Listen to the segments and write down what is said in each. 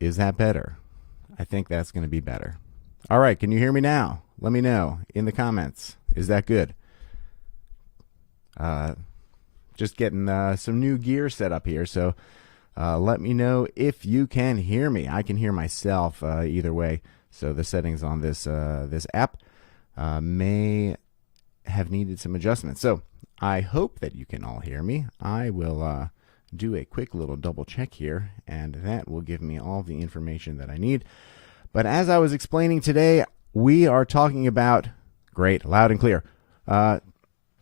Is that better? I think that's going to be better. All right, can you hear me now? Let me know in the comments. Is that good? Just getting some new gear set up here, so let me know if you can hear me. I can hear myself either way. So the settings on this this app may have needed some adjustments. So I hope that you can all hear me. I will do a quick little double check here, and that will give me all the information that I need. But as I was explaining today, we are talking about, great, loud and clear.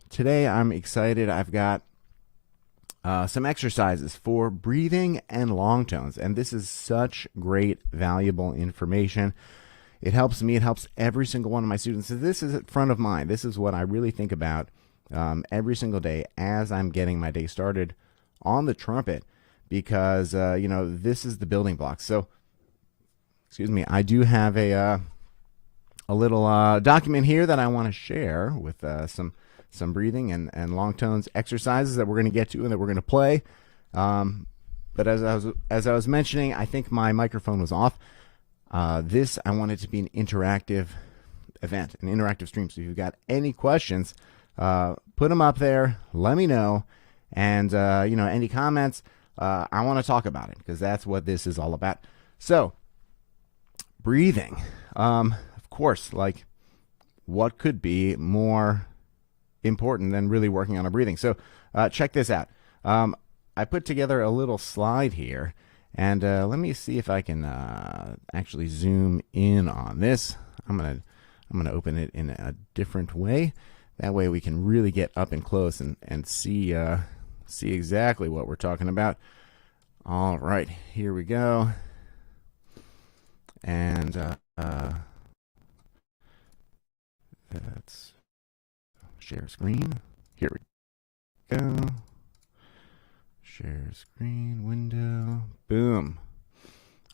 Today I'm excited. I've got some exercises for breathing and long tones, and this is such great, valuable information. It helps me. It helps every single one of my students. So this is at front of mind. This is what I really think about every single day as I'm getting my day started on the trumpet, because you know, this is the building blocks. So, excuse me, I do have a little document here that I want to share with some breathing and long tones exercises that we're going to get to and that we're going to play. But as I was mentioning, I think my microphone was off. This, I want it to be an interactive event, an interactive stream. So if you've got any questions, put them up there. Let me know. And, you know, any comments, I want to talk about it, because that's what this is all about. So, breathing. Of course, like, what could be more important than really working on our breathing? So, check this out. I put together a little slide here, and let me see if I can actually zoom in on this. I'm gonna open it in a different way. That way we can really get up and close and see exactly what we're talking about. All right, here we go. And let's share screen. Here we go. Share screen window. Boom.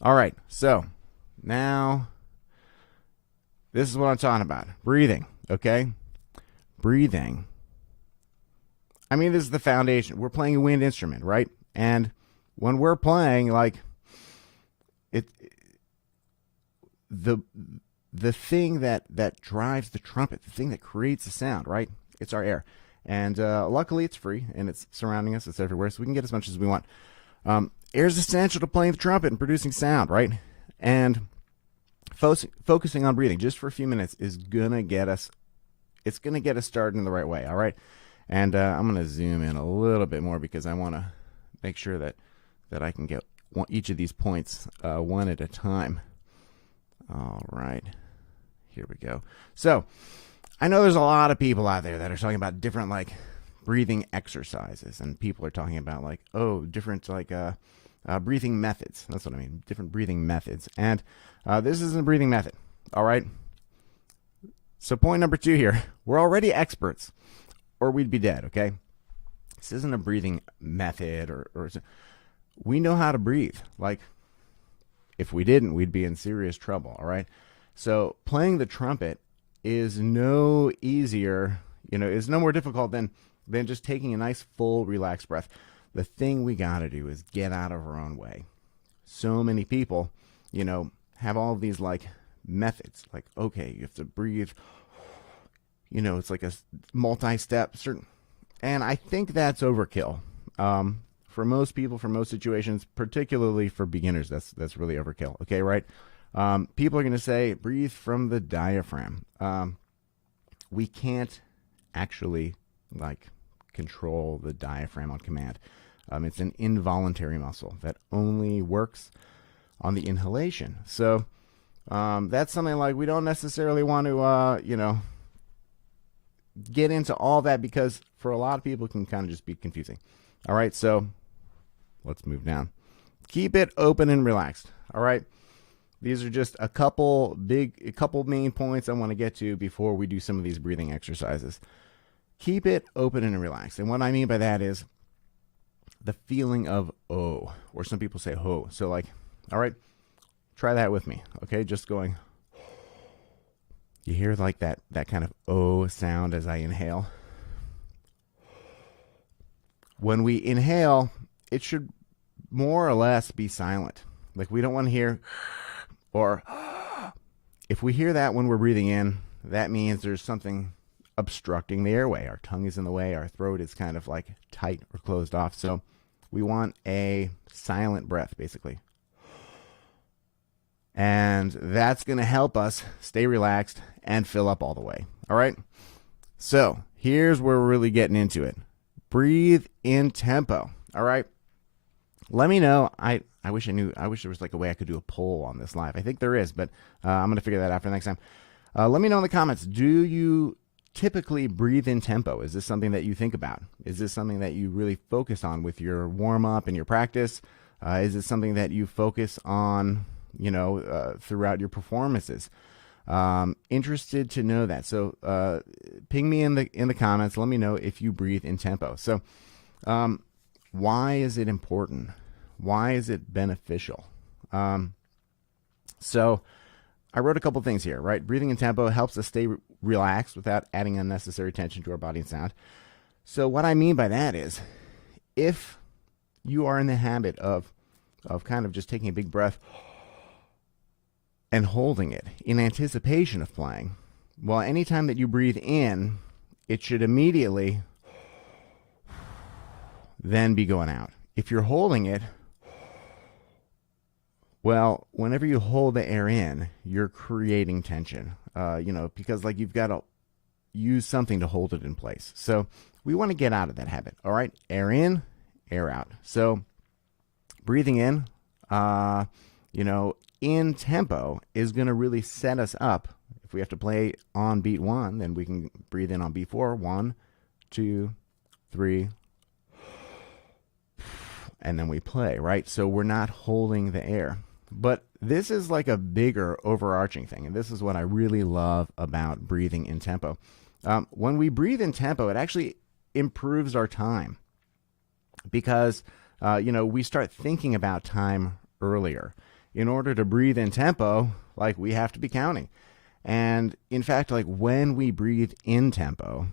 All right, so now this is what I'm talking about. Breathing, okay? Breathing. I mean, this is the foundation. We're playing a wind instrument, right? And when we're playing, like, the thing that drives the trumpet, the thing that creates the sound, right? It's our air. And luckily it's free, and it's surrounding us. It's everywhere, so we can get as much as we want. Air is essential to playing the trumpet and producing sound, right? And focusing on breathing just for a few minutes is going to get us, it's going to get us started in the right way, all right? And I'm going to zoom in a little bit more, because I want to make sure that I can get each of these points one at a time. All right, here we go. So I know there's a lot of people out there that are talking about different, like, breathing exercises, and people are talking about, like, oh, different, like, breathing methods. That's what I mean, different breathing methods. And this isn't a breathing method, all right? So point number 2 here, we're already experts, or we'd be dead, okay? This isn't a breathing method, or we know how to breathe. Like, if we didn't, we'd be in serious trouble, all right? So playing the trumpet is no easier, you know, is no more difficult than just taking a nice, full, relaxed breath. The thing we got to do is get out of our own way. So many people, you know, have all of these, like, methods. Like, okay, you have to breathe, you know, it's like a multi-step, certain. And I think that's overkill. For most people, for most situations, particularly for beginners, that's really overkill. Okay, right? People are going to say, breathe from the diaphragm. We can't actually, like, control the diaphragm on command. It's an involuntary muscle that only works on the inhalation. So that's something, like, we don't necessarily want to, you know, get into all that, because for a lot of people it can kind of just be confusing. All right, so let's move down. Keep it open and relaxed. All right, these are just a couple main points I want to get to before we do some of these breathing exercises. Keep it open and relaxed. And what I mean by that is the feeling of oh, or some people say ho. So, like, all right, try that with me. Okay, just going. You hear, like, that kind of oh sound as I inhale. When we inhale, it should more or less be silent. Like we don't want to hear, or if we hear that when we're breathing in, that means there's something obstructing the airway. Our tongue is in the way. Our throat is kind of like tight or closed off. So we want a silent breath, basically. And that's going to help us stay relaxed and fill up all the way. All right? So here's where we're really getting into it. Breathe in tempo. All right? Let me know. I wish I knew. I wish there was like a way I could do a poll on this live. I think there is, but I'm going to figure that out for next time. Let me know in the comments. Do you typically breathe in tempo? Is this something that you think about? Is this something that you really focus on with your warm-up and your practice? Is it something that you focus on, throughout your performances? Interested to know that. So ping me in the comments. Let me know if you breathe in tempo. So why is it important? Why is it beneficial? So I wrote a couple things here, right? Breathing in tempo helps us stay relaxed without adding unnecessary tension to our body and sound. So what I mean by that is, if you are in the habit of kind of just taking a big breath and holding it in anticipation of playing, well, anytime that you breathe in, it should immediately then be going out. If you're holding it, well, whenever you hold the air in, you're creating tension, because like you've got to use something to hold it in place. So we want to get out of that habit. All right, air in, air out. So breathing in, in tempo is going to really set us up. If we have to play on beat 1, then we can breathe in on beat 4. 1, 2, 3, and then we play, right? So we're not holding the air. But this is like a bigger overarching thing, and this is what I really love about breathing in tempo. When we breathe in tempo, it actually improves our time because, we start thinking about time earlier. In order to breathe in tempo, like we have to be counting. And in fact, like when we breathe in tempo,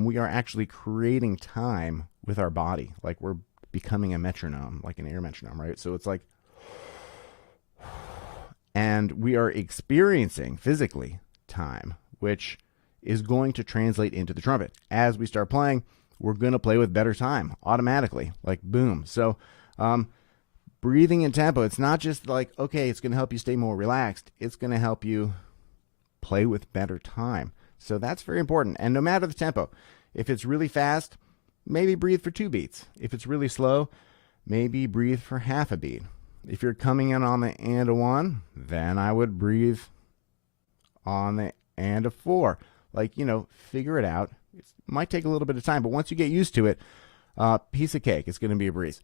we are actually creating time with our body. Like we're becoming a metronome, like an air metronome, right? So it's like, and we are experiencing physically time, which is going to translate into the trumpet. As we start playing, we're going to play with better time automatically, like boom. So breathing in tempo, it's not just like, okay, it's going to help you stay more relaxed. It's going to help you play with better time. So that's very important. And no matter the tempo, if it's really fast, maybe breathe for 2 beats. If it's really slow, maybe breathe for half a beat. If you're coming in on the and a 1, then I would breathe on the and a 4. Like, figure it out. It might take a little bit of time, but once you get used to it, piece of cake. It's going to be a breeze.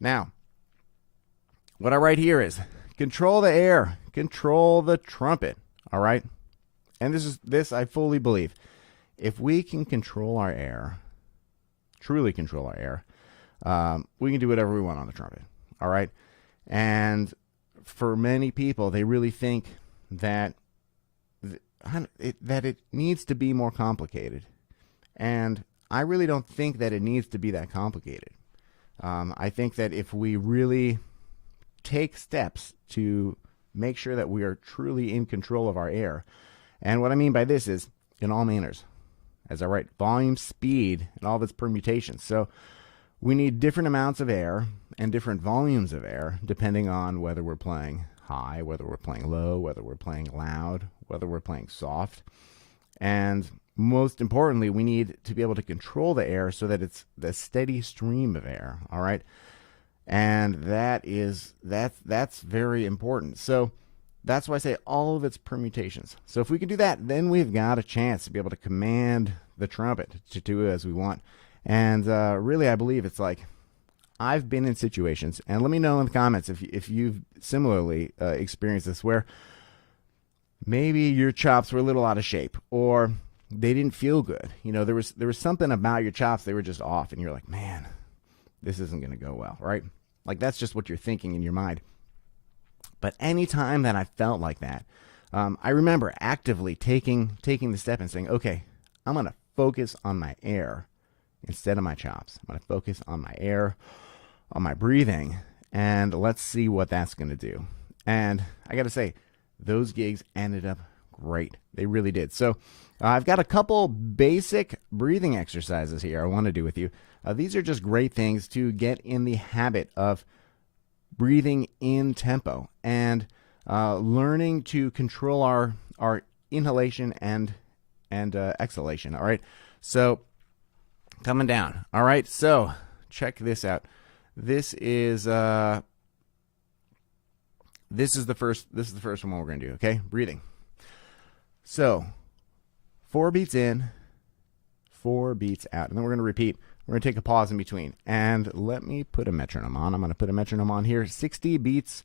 Now, what I write here is control the air, control the trumpet. All right? And this I fully believe. If we can control our air, truly control our air, we can do whatever we want on the trumpet. All right? And for many people, they really think that it needs to be more complicated. And I really don't think that it needs to be that complicated. I think that if we really take steps to make sure that we are truly in control of our air, and what I mean by this is in all manners, as I write, volume, speed, and all of its permutations. So we need different amounts of air and different volumes of air depending on whether we're playing high, whether we're playing low, whether we're playing loud, whether we're playing soft. And most importantly, we need to be able to control the air so that it's the steady stream of air, all right? And that's very important. So that's why I say all of its permutations. So if we can do that, then we've got a chance to be able to command the trumpet to do as we want. And really, I believe it's like, I've been in situations, and let me know in the comments if you've similarly experienced this, where maybe your chops were a little out of shape, or they didn't feel good. There was something about your chops, they were just off, and you're like, man, this isn't going to go well, right? Like that's just what you're thinking in your mind. But anytime that I felt like that, I remember actively taking the step and saying, okay, I'm going to focus on my air instead of my chops. I'm going to focus on my air, on my breathing, And let's see what that's going to do. And I got to say, those gigs ended up great. They really did. So I've got a couple basic breathing exercises here I want to do with you. These are just great things to get in the habit of breathing in tempo and learning to control our inhalation and exhalation. All right. So coming down. All right. So check this out. This is the first one we're going to do, okay? Breathing. So 4 beats in, 4 beats out. And then we're going to repeat. We're going to take a pause in between. And let me put a metronome on. I'm going to put a metronome on here. 60 beats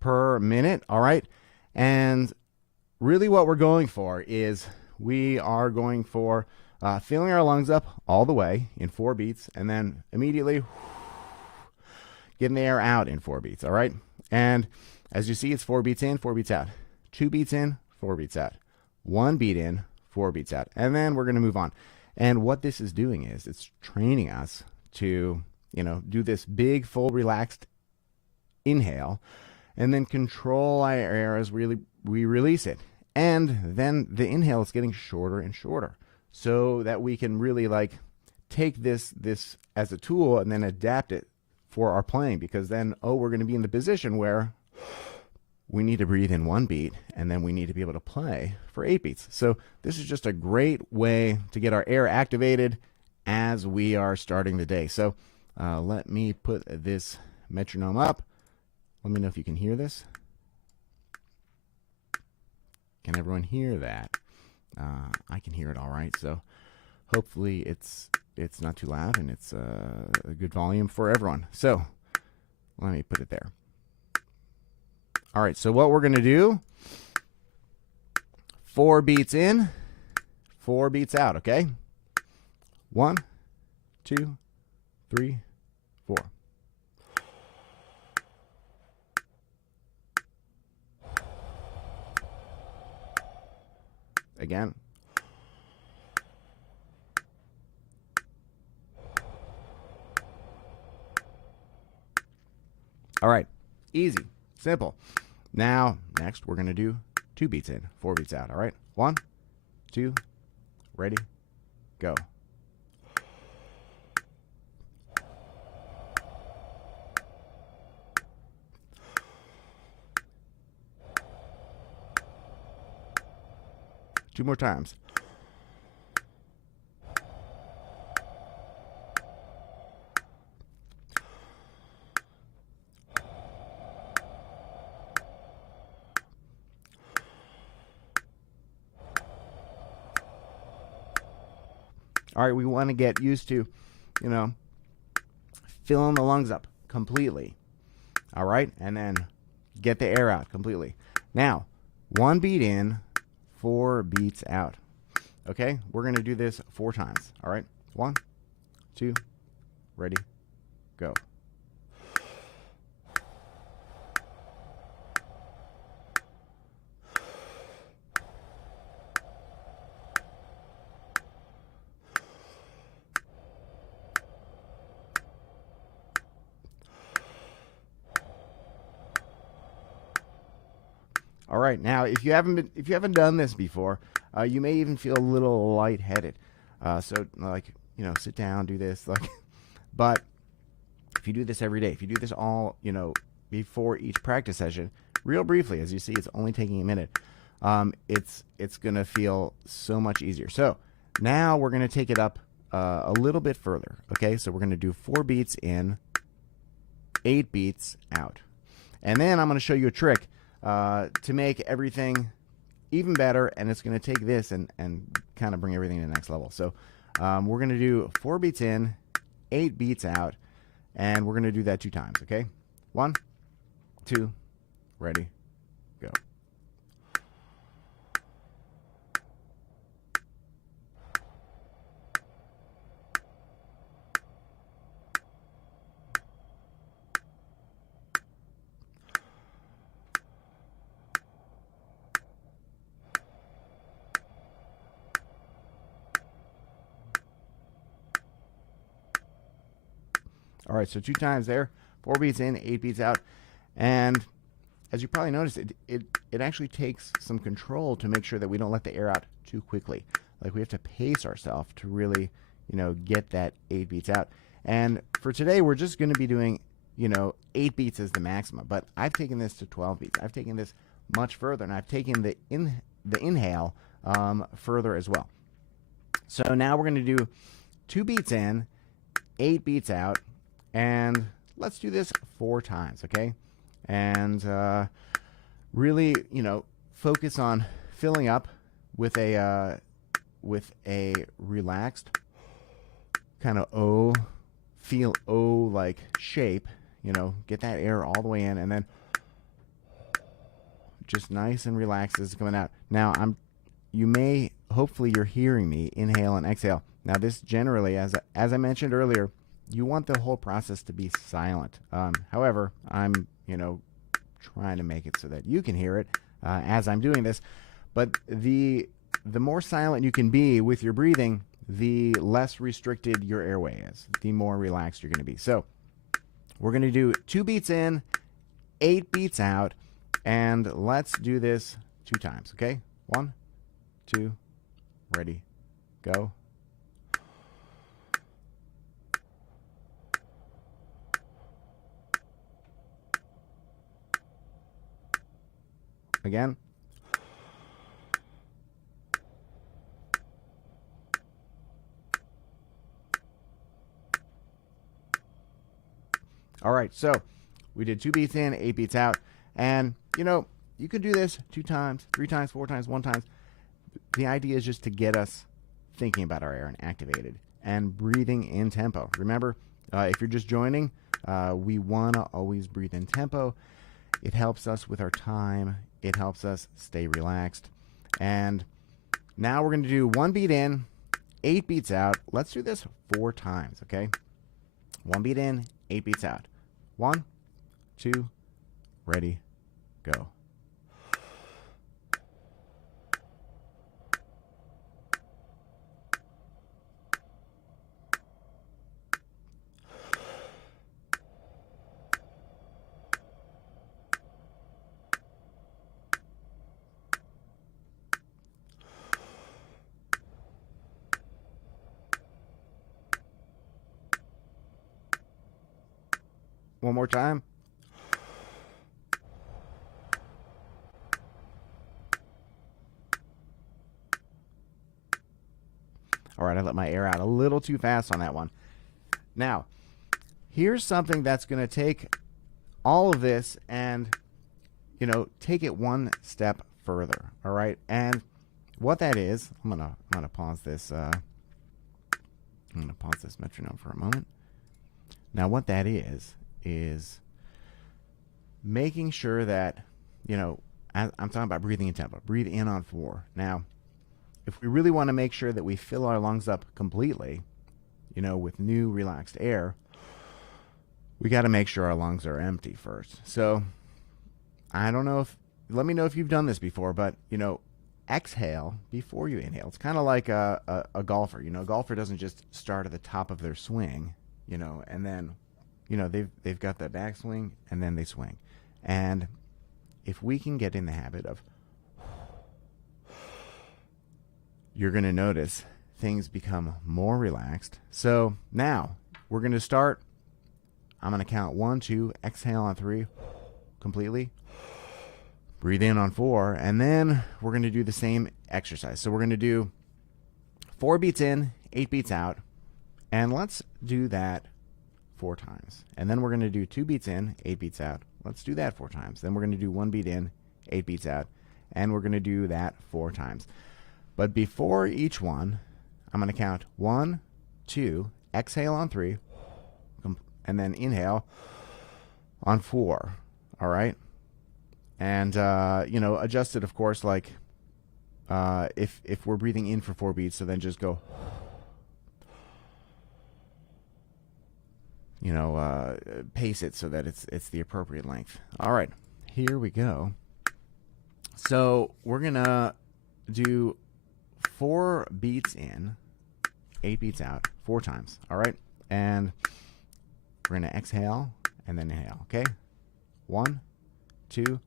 per minute, all right? And really what we're going for is we are going for filling our lungs up all the way in 4 beats, and then immediately getting the air out in 4 beats, all right? And as you see, it's 4 beats in, 4 beats out. 2 beats in, 4 beats out. 1 beat in, 4 beats out. And then we're going to move on. And what this is doing is it's training us to, do this big, full, relaxed inhale and then control our air as we release it. And then the inhale is getting shorter and shorter so that we can really take this as a tool and then adapt it for our playing, because then, we're going to be in the position where we need to breathe in 1 beat, and then we need to be able to play for 8 beats. So this is just a great way to get our air activated as we are starting the day. So let me put this metronome up. Let me know if you can hear this. Can everyone hear that? I can hear it all right. So hopefully it's not too loud and it's a good volume for everyone. So let me put it there. All right, so what we're going to do, 4 beats in, 4 beats out, okay? 1, 2, 3, 4. Again. All right, easy, simple. Now, next, we're going to do 2 beats in, 4 beats out, all right? 1, 2, ready, go. Two more times. All right, we want to get used to, filling the lungs up completely. All right, and then get the air out completely. Now, 1 beat in, 4 beats out. Okay, we're going to do this 4 times. All right, 1, 2, ready, go. All right, now if you haven't done this before, you may even feel a little lightheaded. So sit down, do this. But if you do this every day, if you do this all, before each practice session, real briefly, as you see, it's only taking a minute. It's gonna feel so much easier. So now we're gonna take it up a little bit further. Okay, so we're gonna do 4 beats in, 8 beats out, and then I'm gonna show you a trick to make everything even better, and it's going to take this and kind of bring everything to the next level. So we're going to do 4 beats in, 8 beats out, and we're going to do that 2 times, okay? 1, 2, ready, go. All right, so 2 times there. 4 beats in, 8 beats out. And as you probably noticed, it actually takes some control to make sure that we don't let the air out too quickly. Like we have to pace ourselves to really, get that 8 beats out. And for today, we're just going to be doing, 8 beats as the maximum. But I've taken this to 12 beats. I've taken this much further, and I've taken the inhale further as well. So now we're going to do 2 beats in, 8 beats out, and let's do this 4 times, okay? And really, focus on filling up with a relaxed kind of O-like shape. Get that air all the way in, and then just nice and relaxed as it's coming out. Now hopefully you're hearing me inhale and exhale. Now this generally, as I mentioned earlier, you want the whole process to be silent. However, I'm trying to make it so that you can hear it as I'm doing this. But the more silent you can be with your breathing, the less restricted your airway is, the more relaxed you're going to be. So we're going to do 2 beats in, 8 beats out, and let's do this 2 times, okay? 1, 2, ready, go. Again. All right, so we did 2 beats in, 8 beats out, and you could do this 2 times, 3 times, 4 times, 1 time. The idea is just to get us thinking about our air and activated and breathing in tempo. Remember, if you're just joining, we want to always breathe in tempo. It helps us with our time. It helps us stay relaxed. And now we're going to do 1 beat in, 8 beats out. Let's do this 4 times, okay? 1 beat in, 8 beats out. 1, 2, ready, go. One more time. All right, I let my air out a little too fast on that one. Now, here's something that's going to take all of this and, take it one step further. All right, and what that is, I'm gonna pause this. I'm gonna pause this metronome for a moment. Now, what that is making sure that, I'm talking about breathing in tempo. Breathe in on 4. Now, if we really want to make sure that we fill our lungs up completely, with new relaxed air, we got to make sure our lungs are empty first. So, let me know if you've done this before, but, exhale before you inhale. It's kind of like a golfer. A golfer doesn't just start at the top of their swing, and then they've got that backswing, and then they swing. And if we can get in the habit of, you're going to notice things become more relaxed. So now we're going to start. I'm going to count 1, 2, exhale on 3, completely. Breathe in on 4, and then we're going to do the same exercise. So we're going to do 4 beats in, 8 beats out, and let's do that 4 times. And then we're going to do 2 beats in, 8 beats out. Let's do that 4 times. Then we're going to do 1 beat in, 8 beats out, and we're going to do that 4 times. But before each one, I'm going to count 1, 2, exhale on 3, and then inhale on 4. All right? And, adjust it, of course, like if we're breathing in for 4 beats, so then just go, pace it so that it's the appropriate length. All right, here we go. So we're going to do 4 beats in, 8 beats out, 4 times. All right, and we're going to exhale and then inhale. Okay? 1, 2.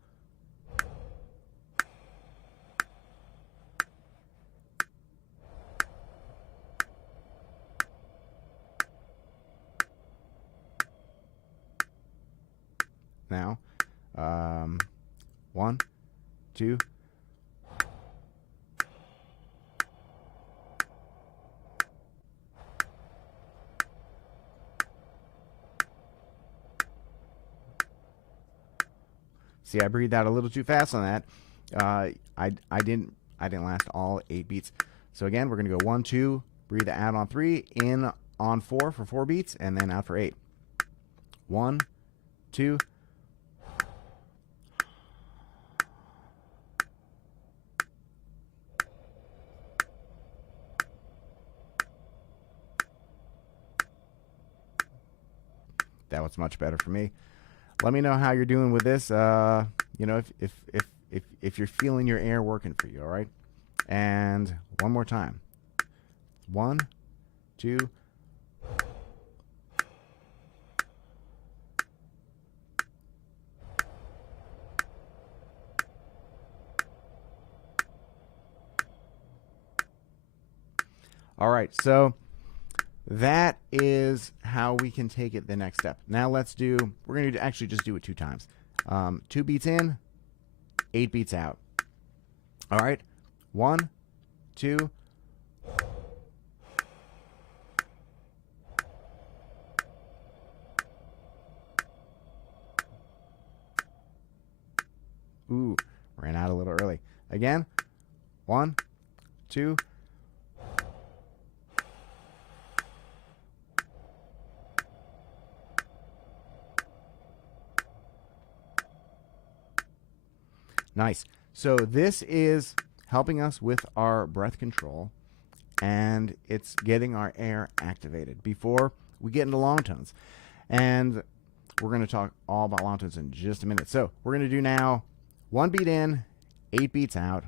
Now, 1, 2. See, I breathed out a little too fast on that. I didn't last all 8 beats. So again, we're going to go 1, 2, breathe out on 3, in on 4 for 4 beats, and then out for 8. 1, 2. That was much better for me. Let me know how you're doing with this. You know, if you're feeling your air working for you, all right? And one more time. 1, 2. All right, so that is how we can take it the next step. Now we're going to actually just do it 2 times. 2 beats in, 8 beats out. All right, 1, 2. Ooh, ran out a little early. Again, 1, 2. Nice. So this is helping us with our breath control, and it's getting our air activated before we get into long tones. And we're going to talk all about long tones in just a minute. So we're going to do now 1 beat in, 8 beats out.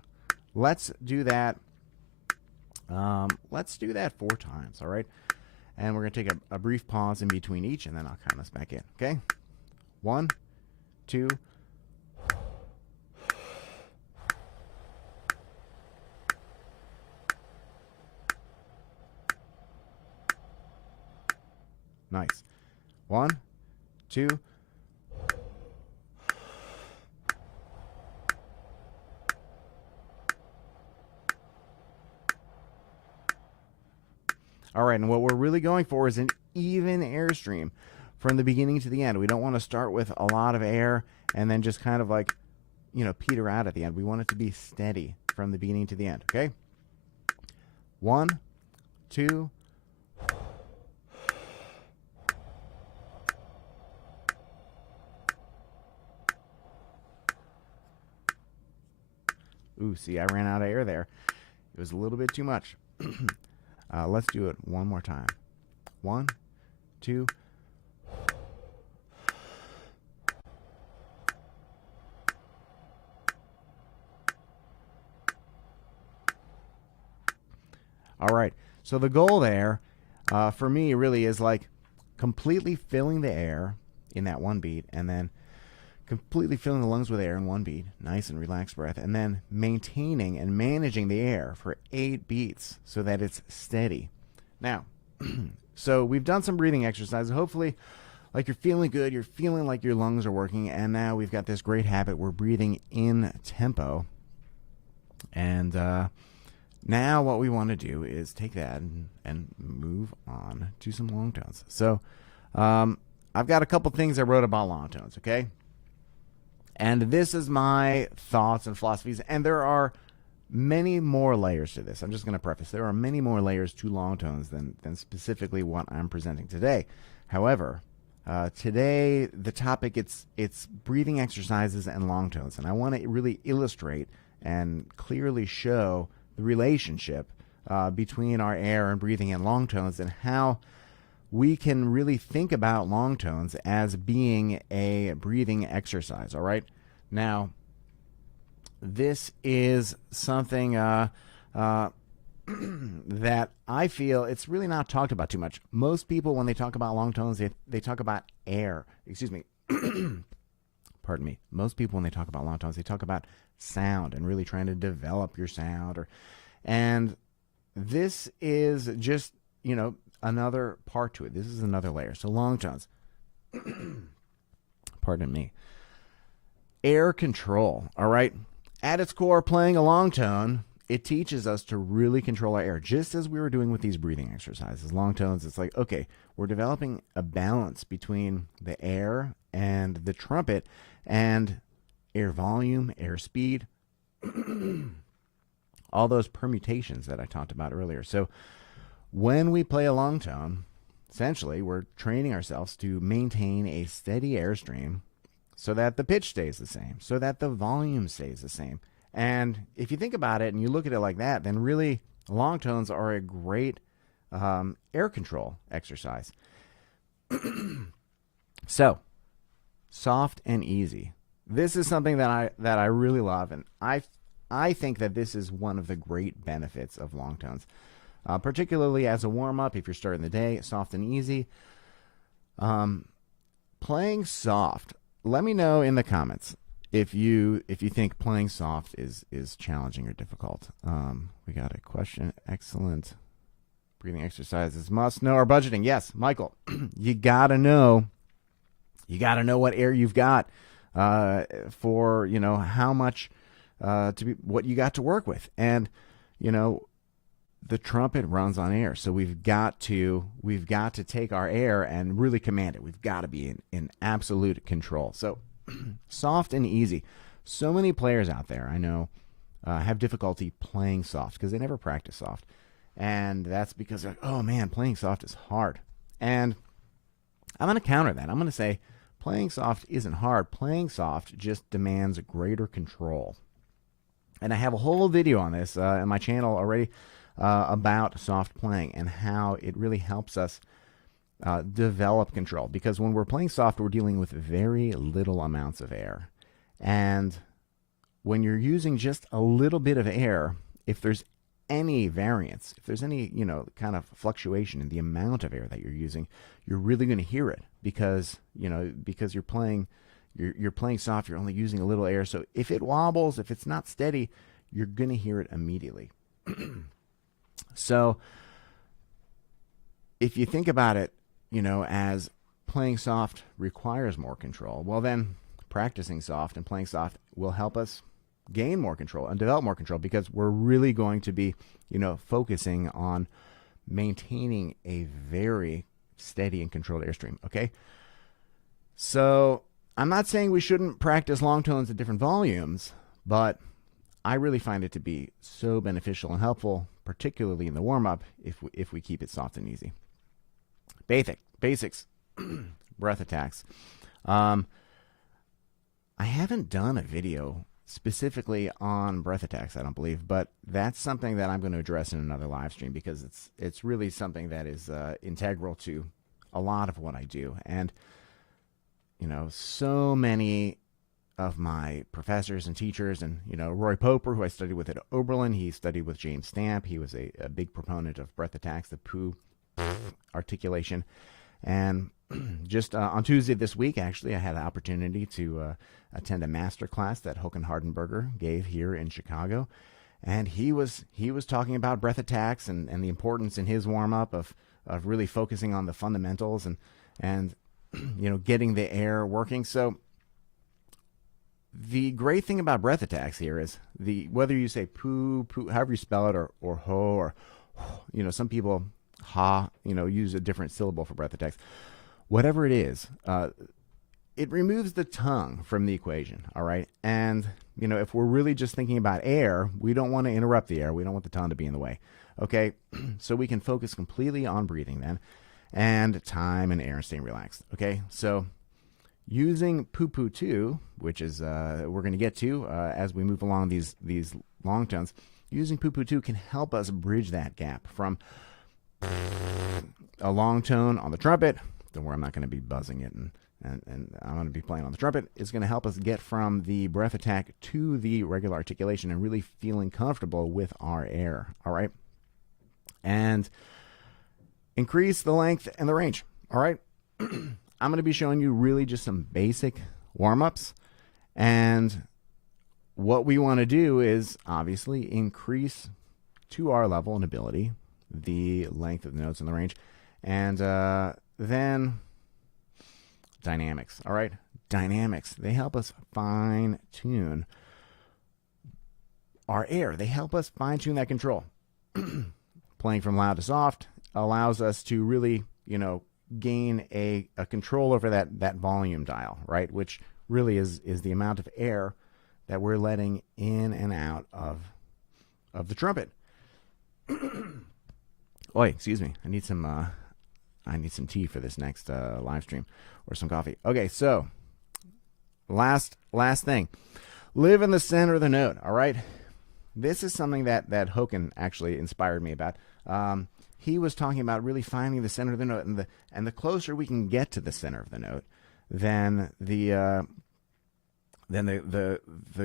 Let's do that. Let's do that 4 times, all right? And we're going to take a brief pause in between each, and then I'll count us back in, okay? 1, 2. Nice. 1, 2. All right, and what we're really going for is an even airstream from the beginning to the end. We don't want to start with a lot of air and then just kind of like, you know, peter out at the end. We want it to be steady from the beginning to the end, okay? 1, 2. Ooh, see, I ran out of air there. It was a little bit too much. Let's do it one more time. 1, 2. All right. So the goal there for me really is like completely filling the air in that 1 beat, and then completely filling the lungs with air in 1 beat, nice and relaxed breath, and then maintaining and managing the air for 8 beats so that it's steady. Now, so we've done some breathing exercises. Hopefully, like you're feeling good, you're feeling like your lungs are working, and now we've got this great habit. We're breathing in tempo. And now what we want to do is take that and move on to some long tones. So I've got a couple things I wrote about long tones, okay? And this is my thoughts and philosophies, and there are many more layers to this. I'm just going to preface, there are many more layers to long tones than specifically what I'm presenting today. However, today the topic, it's breathing exercises and long tones, and I want to really illustrate and clearly show the relationship between our air and breathing and long tones, and how we can really think about long tones as being a breathing exercise, all right? Now, this is something that I feel it's really not talked about too much. Most people, when they talk about long tones, they talk about air. Excuse me. Pardon me. Most people, when they talk about long tones, they talk about sound and really trying to develop your sound. And this is just, another part to it. This is another layer. So long tones. Pardon me. Air control, all right? At its core, playing a long tone, it teaches us to really control our air, just as we were doing with these breathing exercises. Long tones, it's like, okay, we're developing a balance between the air and the trumpet and air volume, air speed, all those permutations that I talked about earlier. So when we play a long tone, essentially we're training ourselves to maintain a steady airstream so that the pitch stays the same, so that the volume stays the same. And if you think about it and you look at it like that, then really long tones are a great air control exercise. So, soft and easy. This is something that I really love, and I think that this is one of the great benefits of long tones, particularly as a warm-up. If you're starting the day, soft and easy. Playing soft. Let me know in the comments if you think playing soft is challenging or difficult. We got a question. Excellent. Breathing exercises must know our budgeting. Yes, Michael, you gotta know what air you've got for how much to be, what you got to work with. And the trumpet runs on air, so we've got to take our air and really command it. We've got to be in absolute control. So soft and easy. So many players out there I know have difficulty playing soft because they never practice soft, and that's because they're like, oh man, playing soft is hard. And I'm going to counter that. I'm going to say playing soft isn't hard. Playing soft just demands greater control. And I have a whole video on this in my channel already about soft playing and how it really helps us develop control. Because when we're playing soft, we're dealing with very little amounts of air. And when you're using just a little bit of air, if there's any variance, if there's any kind of fluctuation in the amount of air that you're using, you're really going to hear it because you're playing soft, you're only using a little air. So if it wobbles, if it's not steady, you're going to hear it immediately. So if you think about it, as playing soft requires more control, well then practicing soft and playing soft will help us gain more control and develop more control, because we're really going to be, focusing on maintaining a very steady and controlled airstream. Okay. So I'm not saying we shouldn't practice long tones at different volumes, but I really find it to be so beneficial and helpful, particularly in the warm-up, if we keep it soft and easy. Basics, breath attacks. I haven't done a video specifically on breath attacks, I don't believe, but that's something that I'm going to address in another live stream, because it's really something that is integral to a lot of what I do. And so many of my professors and teachers, and Roy Poper, who I studied with at Oberlin, he studied with James Stamp. He was a big proponent of breath attacks, the poo articulation. And just on Tuesday this week, actually, I had the opportunity to attend a master class that Håkan Hardenberger gave here in Chicago, and he was talking about breath attacks and the importance in his warm-up of really focusing on the fundamentals and getting the air working. So the great thing about breath attacks here is whether you say poo, however you spell it, or ho, or some people use a different syllable for breath attacks. Whatever it is, it removes the tongue from the equation, all right? And, if we're really just thinking about air, we don't want to interrupt the air. We don't want the tongue to be in the way, okay? So we can focus completely on breathing then, and time and air, and staying relaxed, okay? So using poo-poo 2, which is we're going to get to as we move along these long tones, using poo-poo 2 can help us bridge that gap from a long tone on the trumpet, don't worry, I'm not going to be buzzing it, and I'm going to be playing on the trumpet. It's going to help us get from the breath attack to the regular articulation and really feeling comfortable with our air, all right? And increase the length and the range, all right? I'm going to be showing you really just some basic warm-ups. And what we want to do is obviously increase to our level and ability the length of the notes in the range. And then dynamics. All right, dynamics. They help us fine-tune our air. They help us fine-tune that control. Playing from loud to soft allows us to really, gain a control over that volume dial, right? Which really is the amount of air that we're letting in and out of the trumpet. Oi, excuse me. I need some tea for this next live stream, or some coffee. Okay, so last thing. Live in the center of the note, all right? This is something that Hoken actually inspired me about. He was talking about really finding the center of the note, and the closer we can get to the center of the note, then the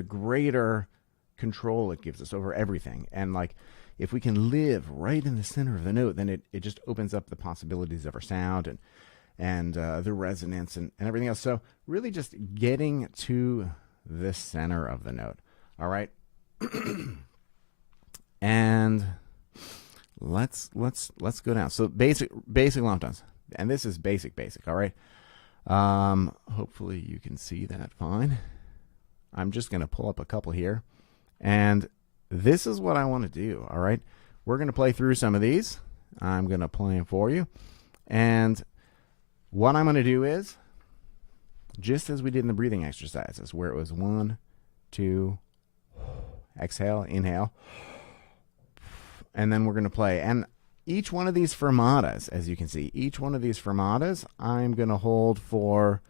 greater control it gives us over everything. And like, if we can live right in the center of the note, then it just opens up the possibilities of our sound and the resonance and everything else. So really just getting to the center of the note. All right. And let's go down. So basic lump tones, and this is basic. All right. Hopefully you can see that fine. I'm just going to pull up a couple here, and this is what I want to do. All right. We're going to play through some of these. I'm going to play them for you, and what I'm going to do is, just as we did in the breathing exercises, where it was 1, 2, exhale, inhale, and then we're going to play. And each one of these fermatas, as you can see, each one of these fermatas, I'm going to hold for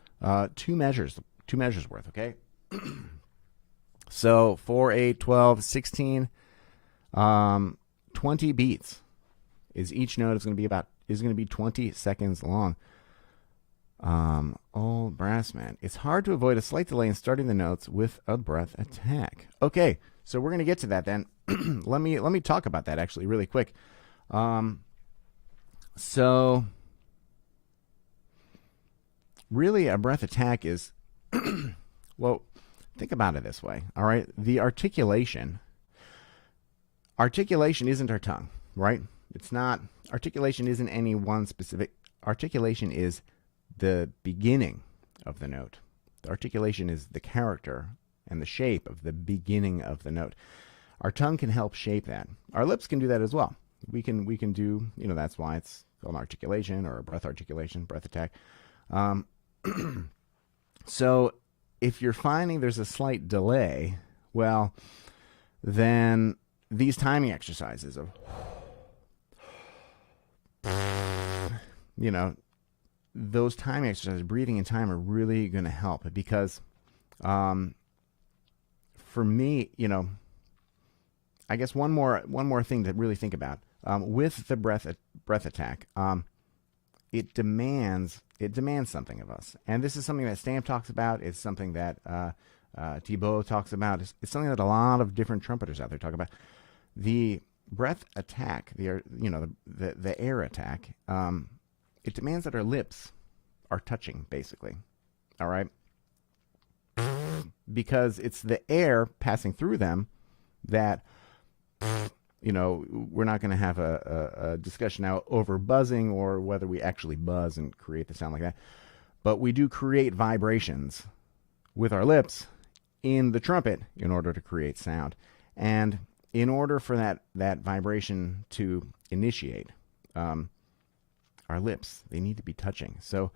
2 measures worth, okay? So 4, 8, 12, 16, 20 beats is each note is going to be 20 seconds long. Old brass man. It's hard to avoid a slight delay in starting the notes with a breath attack. Okay, so we're going to get to that then. Let me talk about that actually really quick. So really a breath attack is, well, think about it this way. All right, the articulation isn't our tongue, right? It's not. Articulation isn't any one specific. Articulation is the beginning of the note. The articulation is the character and the shape of the beginning of the note. Our tongue can help shape that. Our lips can do that as well. We can do, that's why it's called articulation or breath articulation, breath attack. So if you're finding there's a slight delay, well, then these timing exercises of, those timing exercises, breathing and time, are really going to help, because for me, I guess one more thing to really think about with the breath attack. It demands something of us, and this is something that Stamp talks about. It's something that Thibault talks about. It's something that a lot of different trumpeters out there talk about. The breath attack, the air attack. It demands that our lips are touching, basically. All right, because it's the air passing through them that. We're not going to have a discussion now over buzzing or whether we actually buzz and create the sound like that. But we do create vibrations with our lips in the trumpet in order to create sound. And in order for that vibration to initiate, our lips, they need to be touching. So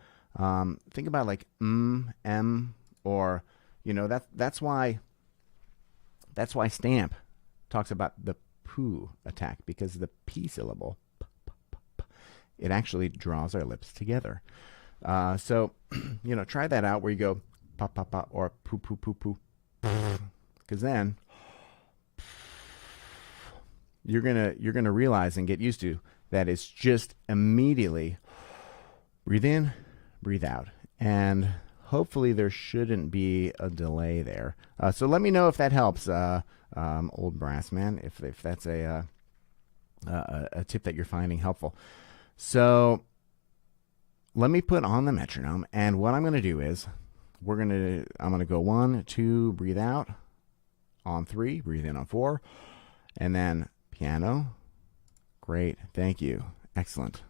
think about like m, or, that's why Stamp talks about the poo attack, because the P syllable, it actually draws our lips together. So, try that out where you go pa pa pa or poo poo poo poo, because then you're gonna realize and get used to that it's just immediately breathe in, breathe out, and hopefully there shouldn't be a delay there. So let me know if that helps. Old brass man, if that's a tip that you're finding helpful. So let me put on the metronome, and what I'm going to do is I'm going to go 1, 2, breathe out on 3, breathe in on 4, and then piano. Great, thank you, excellent.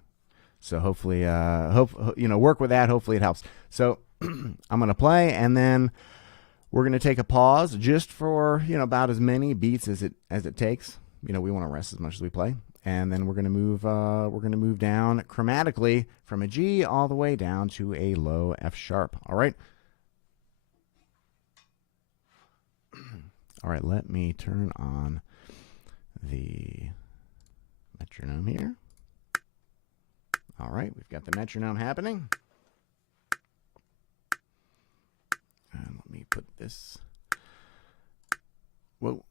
So hopefully, work with that. Hopefully it helps. So I'm going to play, and then we're going to take a pause just for about as many beats as it takes. We want to rest as much as we play, and then we're going to move down chromatically from a G all the way down to a low F sharp. All right. All right. Let me turn on the metronome here. All right, we've got the metronome happening. And let me put this. Whoa.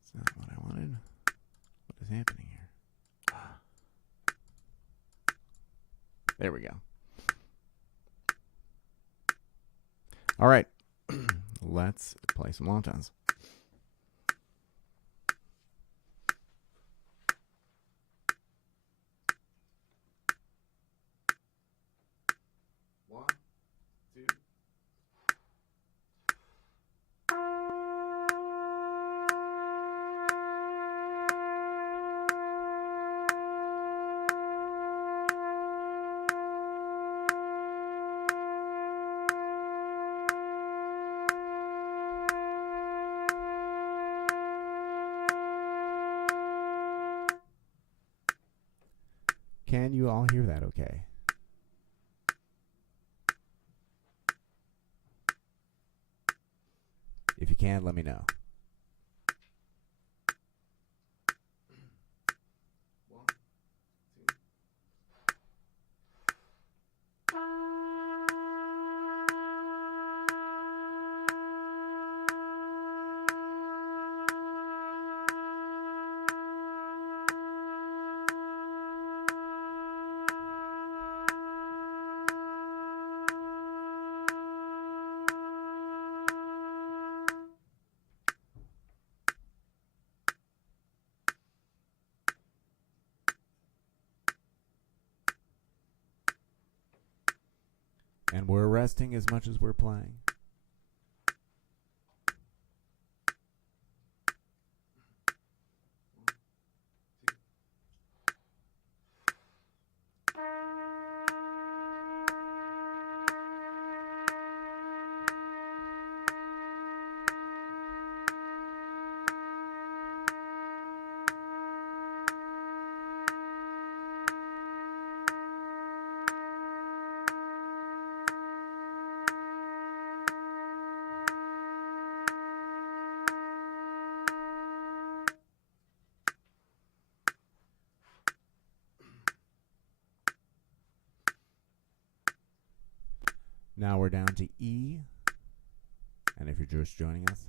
It's not what I wanted. What is happening here? There we go. All right, let's play some long tones. Can you all hear that okay? If you can, let me know. And we're resting as much as we're playing. Now we're down to E, and if you're just joining us,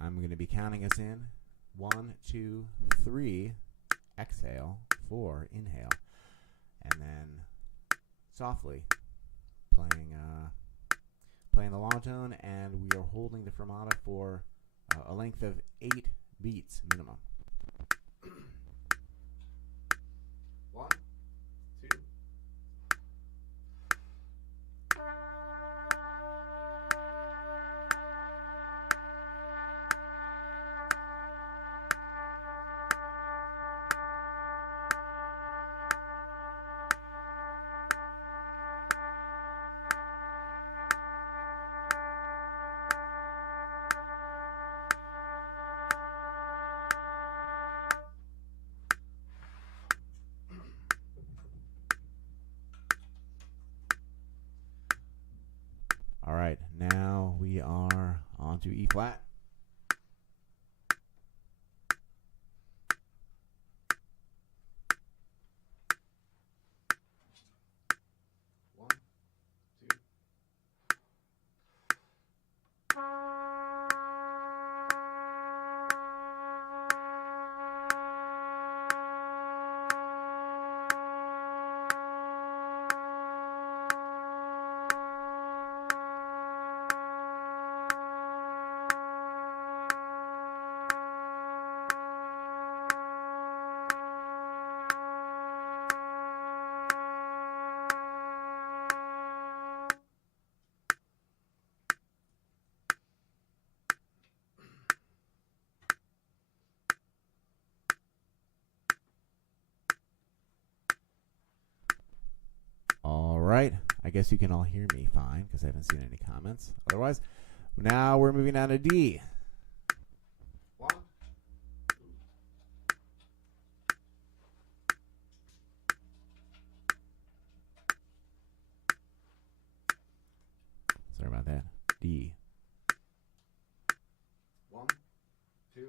I'm going to be counting us in. 1, 2, 3, exhale, 4, inhale, and then softly playing the long tone, and we are holding the fermata for a length of 8 beats minimum. 1, 2. All right, now we are on to E flat. guess you can all hear me fine because I haven't seen any comments. Otherwise, now we're moving on to D. One. Sorry about that. D. 1, 2.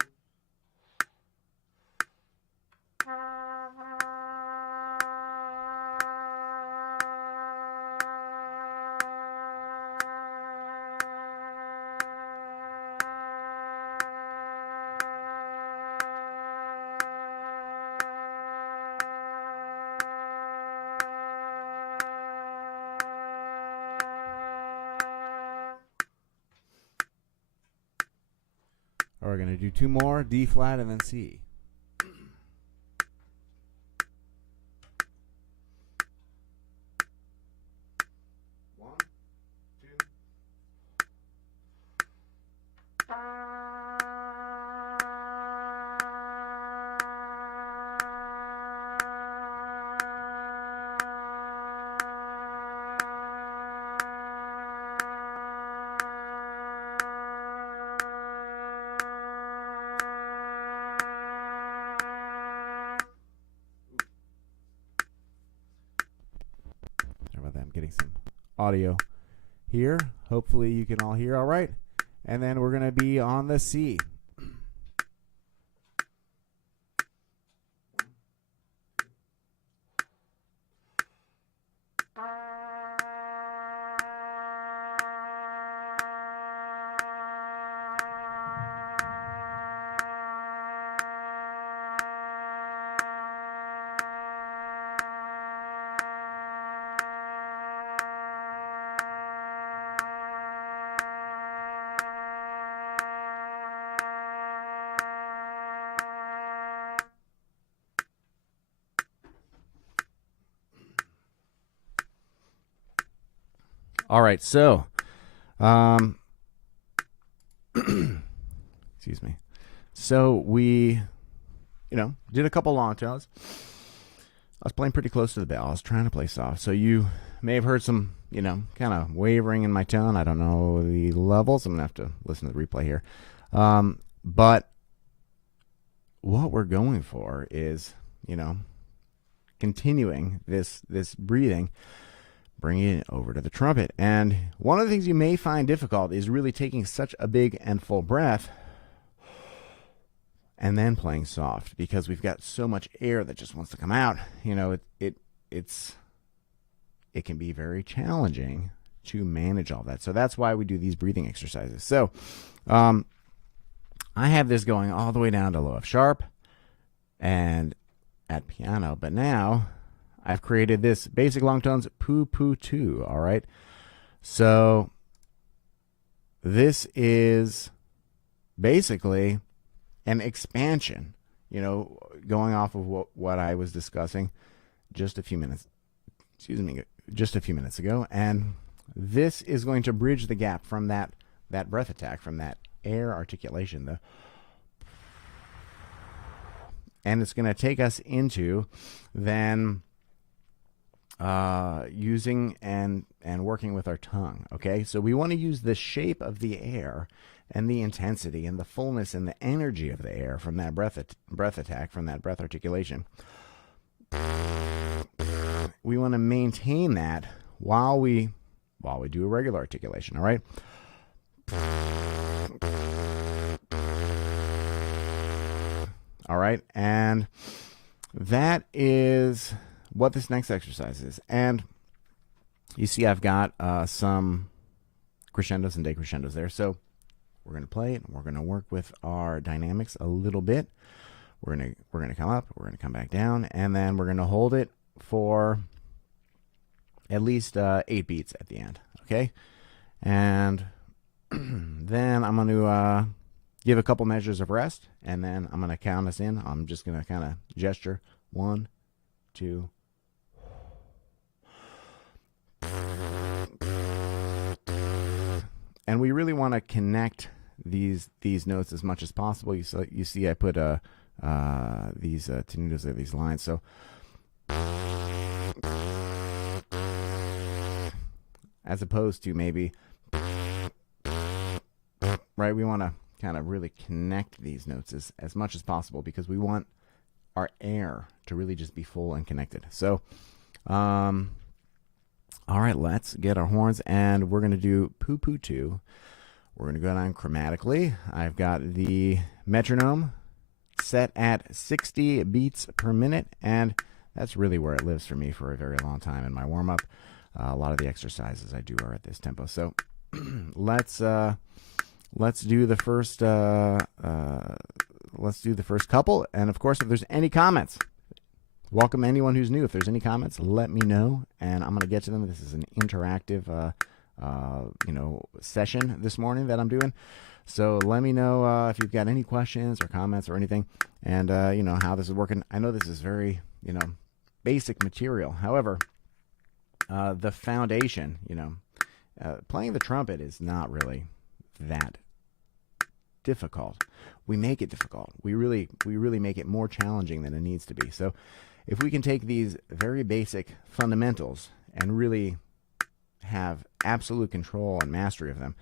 We're going to do 2 more, D flat and then C. I'm getting some audio here. Hopefully you can all hear all right. And then we're going to be on the C. All right, so, excuse me. So we, did a couple long tones. I was playing pretty close to the bell. I was trying to play soft. So you may have heard some, kind of wavering in my tone. I don't know the levels. I'm going to have to listen to the replay here. But what we're going for is, continuing this breathing, bringing it over to the trumpet. And one of the things you may find difficult is really taking such a big and full breath and then playing soft, because we've got so much air that just wants to come out. It can be very challenging to manage all that. So that's why we do these breathing exercises. So I have this going all the way down to low F sharp and at piano, but now I've created this basic long tones poo poo 2, all right? So this is basically an expansion, going off of what I was discussing just a few minutes ago. And this is going to bridge the gap from that breath attack, from that air articulation, and it's going to take us into then using and working with our tongue. Okay, so we want to use the shape of the air and the intensity and the fullness and the energy of the air from that breath attack, from that breath articulation. We want to maintain that while we do a regular articulation. All right. All right, and that is what this next exercise is. And you see I've got some crescendos and decrescendos there. So we're going to play it, and we're going to work with our dynamics a little bit. We're going to come up, we're going to come back down, and then we're going to hold it for at least 8 beats at the end, okay? And then I'm going to give a couple measures of rest, and then I'm going to count us in. I'm just going to kind of gesture 1, 2. And we really want to connect these notes as much as possible. You see I put these tenutos there, these lines. So as opposed to maybe, right? We want to kind of really connect these notes as much as possible because we want our air to really just be full and connected. So, all right, let's get our horns, and we're going to do poo poo 2. We're going to go down chromatically. I've got the metronome set at 60 beats per minute, and that's really where it lives for me for a very long time in my warm-up. A lot of the exercises I do are at this tempo. So let's do the first couple. And of course, if there's any comments, welcome anyone who's new. If there's any comments, let me know, and I'm going to get to them. This is an interactive session this morning that I'm doing. So let me know if you've got any questions or comments or anything, and how this is working. I know this is very basic material. However, the foundation, playing the trumpet is not really that difficult. We make it difficult. We really make it more challenging than it needs to be. So if we can take these very basic fundamentals and really have absolute control and mastery of them,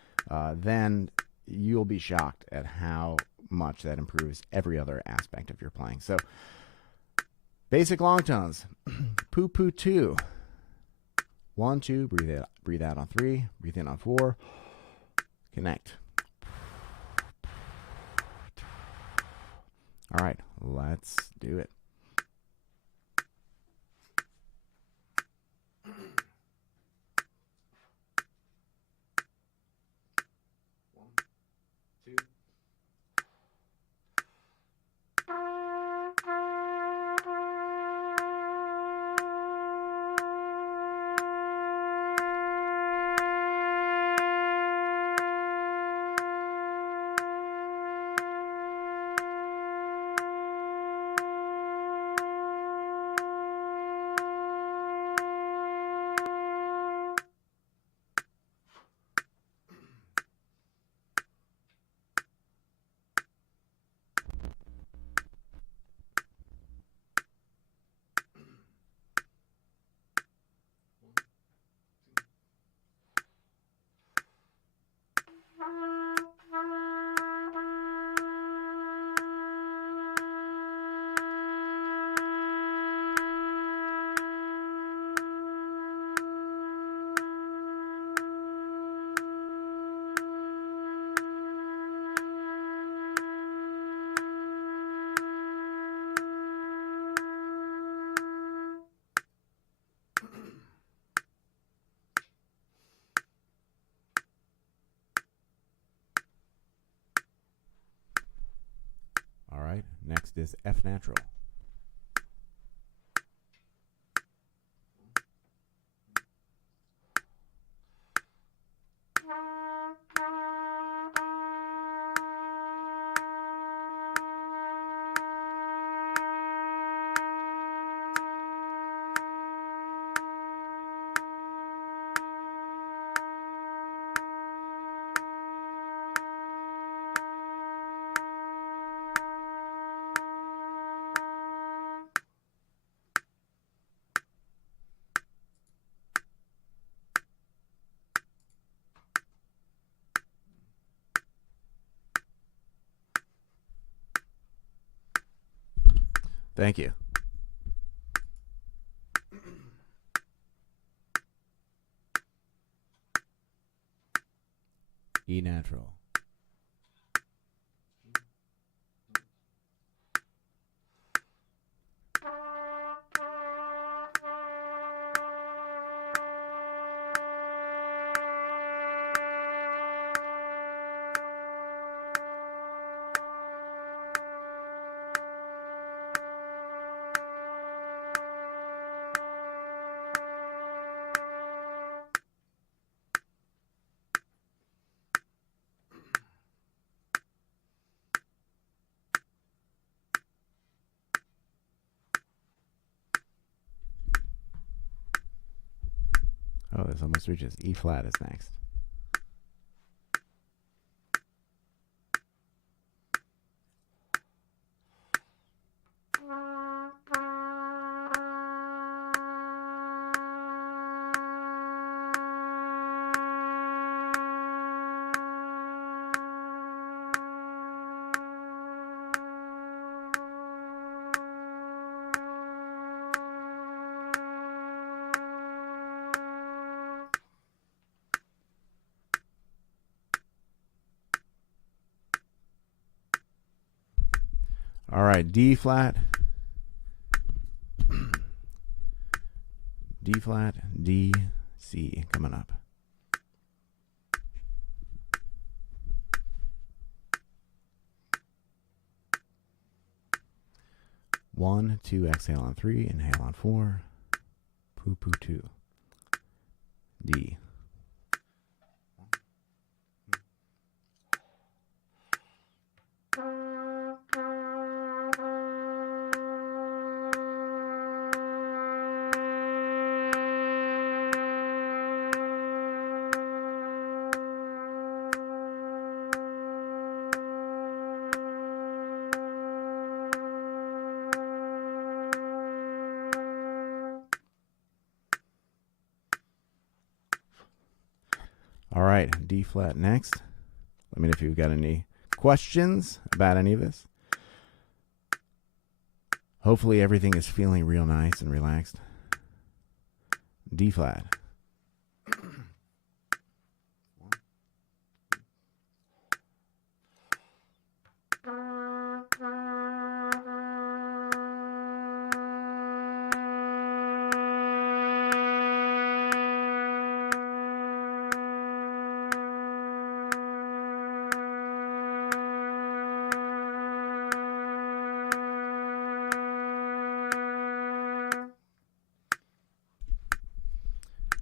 then you'll be shocked at how much that improves every other aspect of your playing. So basic long tones. Poo poo 2. 1, 2, breathe out on 3, breathe in on 4, connect. All right, let's do it. All right, next is F natural. Thank you. E natural. Oh, this almost reaches E flat is next. All right, D flat, D flat, D, C coming up. One, two, exhale on 3, inhale on 4, poo poo 2, D. All right, D flat next. Let me know if you've got any questions about any of this. Hopefully everything is feeling real nice and relaxed. D flat.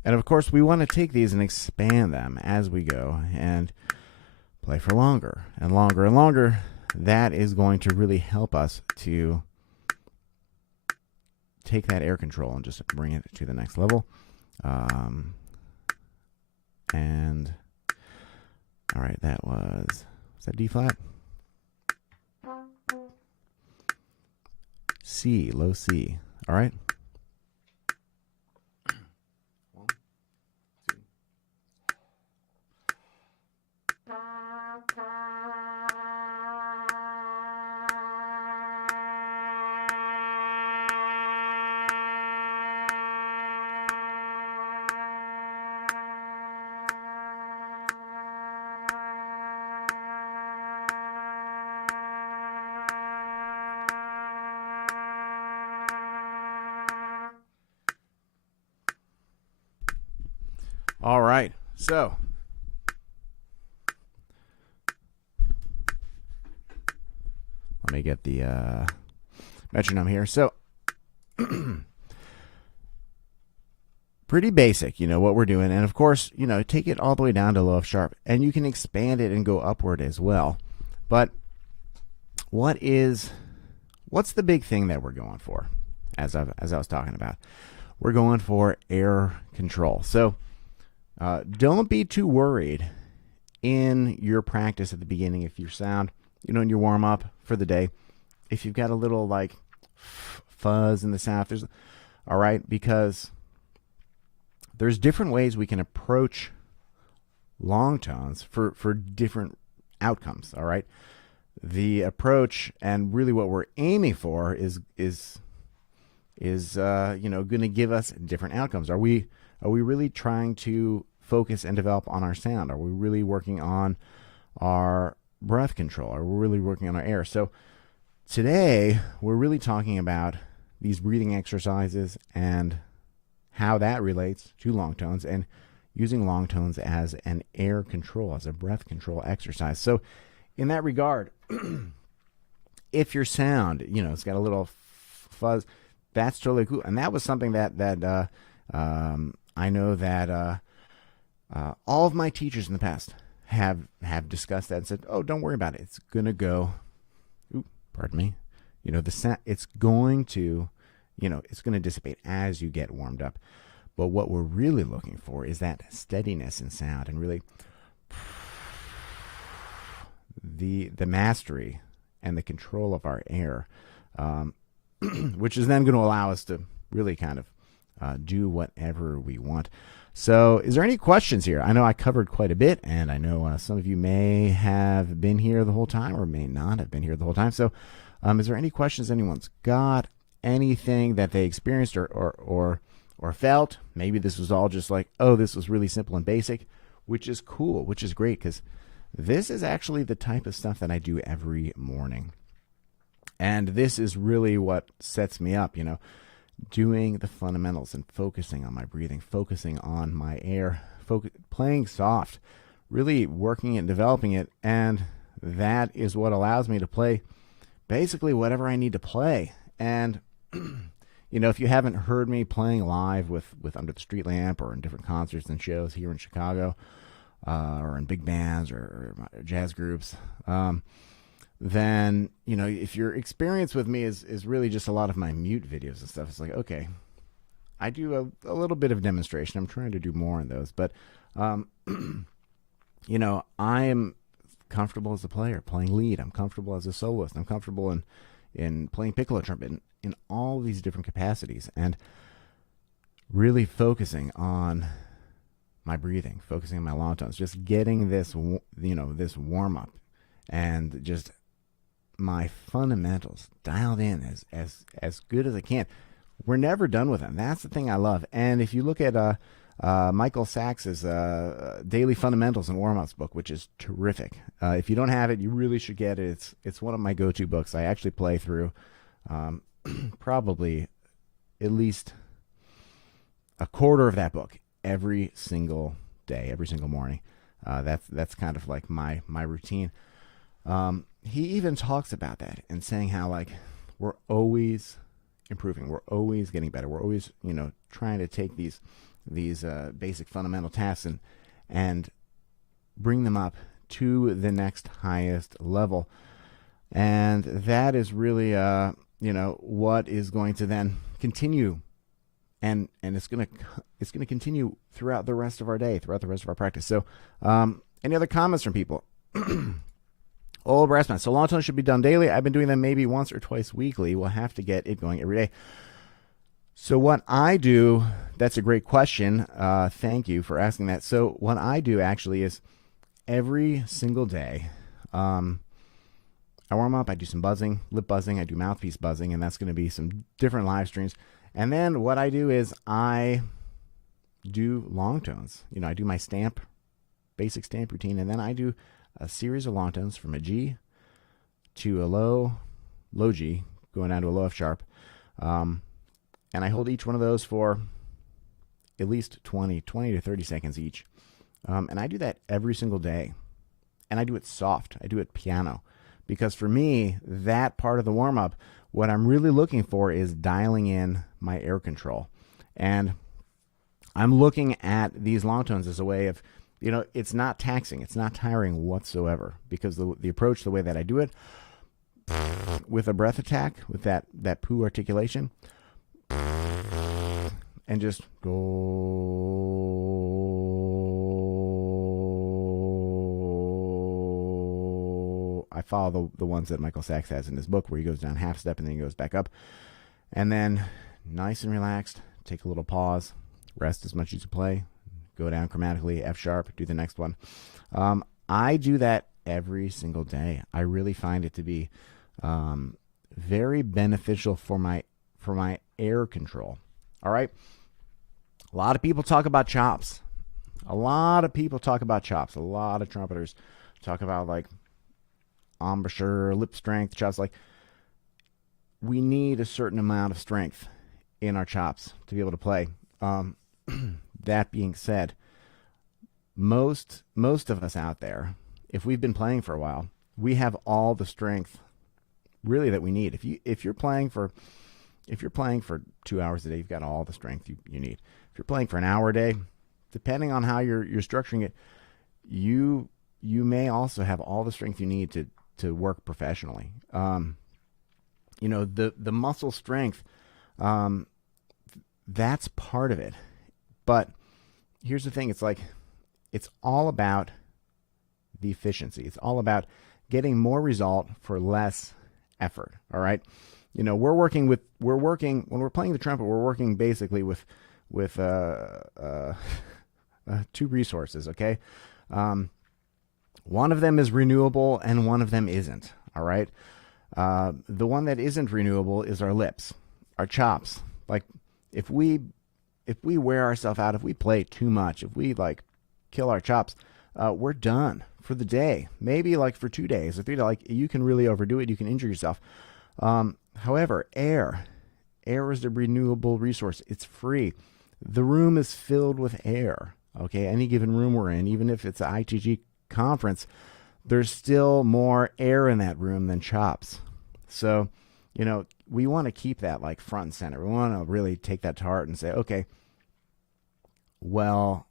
And of course, we want to take these and expand them as we go and play for longer and longer and longer. That is going to really help us to take that air control and just bring it to the next level. And all right, that was that D flat? C, low C. All right. All right, so let me get the metronome here. So pretty basic, you know, what we're doing. And of course, you know, take it all the way down to low F sharp, and you can expand it and go upward as well. But what's the big thing that we're going for? As I was talking about, we're going for air control. So don't be too worried in your practice at the beginning if your sound, you know, in your warm up for the day, if you've got a little like fuzz in the sound, there's, all right, because there's different ways we can approach long tones for different outcomes. All right, the approach and really what we're aiming for is you know, going to give us different outcomes. Are we really trying to focus and develop on our sound? Are we really working on our breath control? Are we really working on our air? So today we're really talking about these breathing exercises and how that relates to long tones, and using long tones as an air control, as a breath control exercise. So in that regard, if your sound, you know, it's got a little fuzz, that's totally cool. And that was something that I know that all of my teachers in the past have discussed that and said, "Oh, don't worry about it. It's gonna go." Pardon me. You know, the sound, it's going to, you know, it's going to dissipate as you get warmed up. But what we're really looking for is that steadiness in sound, and really the mastery and the control of our air, which is then going to allow us to really kind of do whatever we want. So is there any questions here? I know I covered quite a bit, and I know some of you may have been here the whole time or may not have been here the whole time. So is there any questions anyone's got? Anything that they experienced or felt? Maybe this was all just like, oh, this was really simple and basic, which is cool, which is great, because this is actually the type of stuff that I do every morning. And this is really what sets me up, doing the fundamentals and focusing on my breathing, focusing on my air, playing soft, really working and developing it. And that is what allows me to play basically whatever I need to play. And, if you haven't heard me playing live with Under the Streetlamp or in different concerts and shows here in Chicago, or in big bands or jazz groups, then, if your experience with me is really just a lot of my mute videos and stuff, it's like, okay, I do a little bit of demonstration. I'm trying to do more in those. But, I am comfortable as a player playing lead. I'm comfortable as a soloist. I'm comfortable in playing piccolo trumpet in all these different capacities, and really focusing on my breathing, focusing on my long tones, just getting this, this warm up, and just my fundamentals dialed in as good as I can. We're never done with them. That's the thing I love. And if you look at Michael Sachs's Daily Fundamentals and Warm-Ups book, which is terrific. If you don't have it, you really should get it. It's one of my go-to books. I actually play through probably at least a quarter of that book every single day, every single morning. That's kind of like my routine. He even talks about that and saying how, like, we're always improving. We're always getting better. We're always, trying to take these basic fundamental tasks and bring them up to the next highest level. And that is really, what is going to then continue. And it's going to continue throughout the rest of our day, throughout the rest of our practice. So, any other comments from people? Old brass bands. So long tones should be done daily. I've been doing them maybe once or twice weekly. We'll have to get it going every day. So what I do, that's a great question. Thank you for asking that. So what I do actually is every single day, I warm up, I do some buzzing, lip buzzing, I do mouthpiece buzzing, and that's going to be some different live streams. And then what I do is I do long tones. I do my basic stamp routine, and then I do a series of long tones from a G to a low G, going down to a low F sharp. And I hold each one of those for at least 20 to 30 seconds each. And I do that every single day. And I do it soft. I do it piano. Because for me, that part of the warm-up, what I'm really looking for is dialing in my air control. And I'm looking at these long tones as a way of, it's not taxing. It's not tiring whatsoever. Because the approach, the way that I do it, with a breath attack, with that poo articulation, and just go. I follow the ones that Michael Sachs has in his book, where he goes down half step and then he goes back up. And then nice and relaxed, take a little pause, rest as much as you play, go down chromatically, F sharp, do the next one. I do that every single day. I really find it to be very beneficial for my air control. All right. A lot of people talk about chops. A lot of trumpeters talk about, like, embouchure, lip strength, chops. Like, we need a certain amount of strength in our chops to be able to play. That being said, most of us out there, if we've been playing for a while, we have all the strength really that we need. If you're playing for 2 hours a day, you've got all the strength you need. If you're playing for an hour a day, depending on how you're structuring it, you may also have all the strength you need to work professionally. The muscle strength, that's part of it. But here's the thing: it's all about the efficiency. It's all about getting more result for less effort. All right. When we're playing the trumpet, we're working basically with two resources. Okay. One of them is renewable and one of them isn't. All right. The one that isn't renewable is our lips, our chops. Like, if we wear ourselves out, if we play too much, if we kill our chops, we're done for the day. Maybe for 2 days or 3 days. You can really overdo it. You can injure yourself. However, air is a renewable resource. It's free. The room is filled with air. Okay, any given room we're in, even if it's an ITG conference, there's still more air in that room than chops. So, we want to keep that like front and center. We want to really take that to heart and say, okay, well,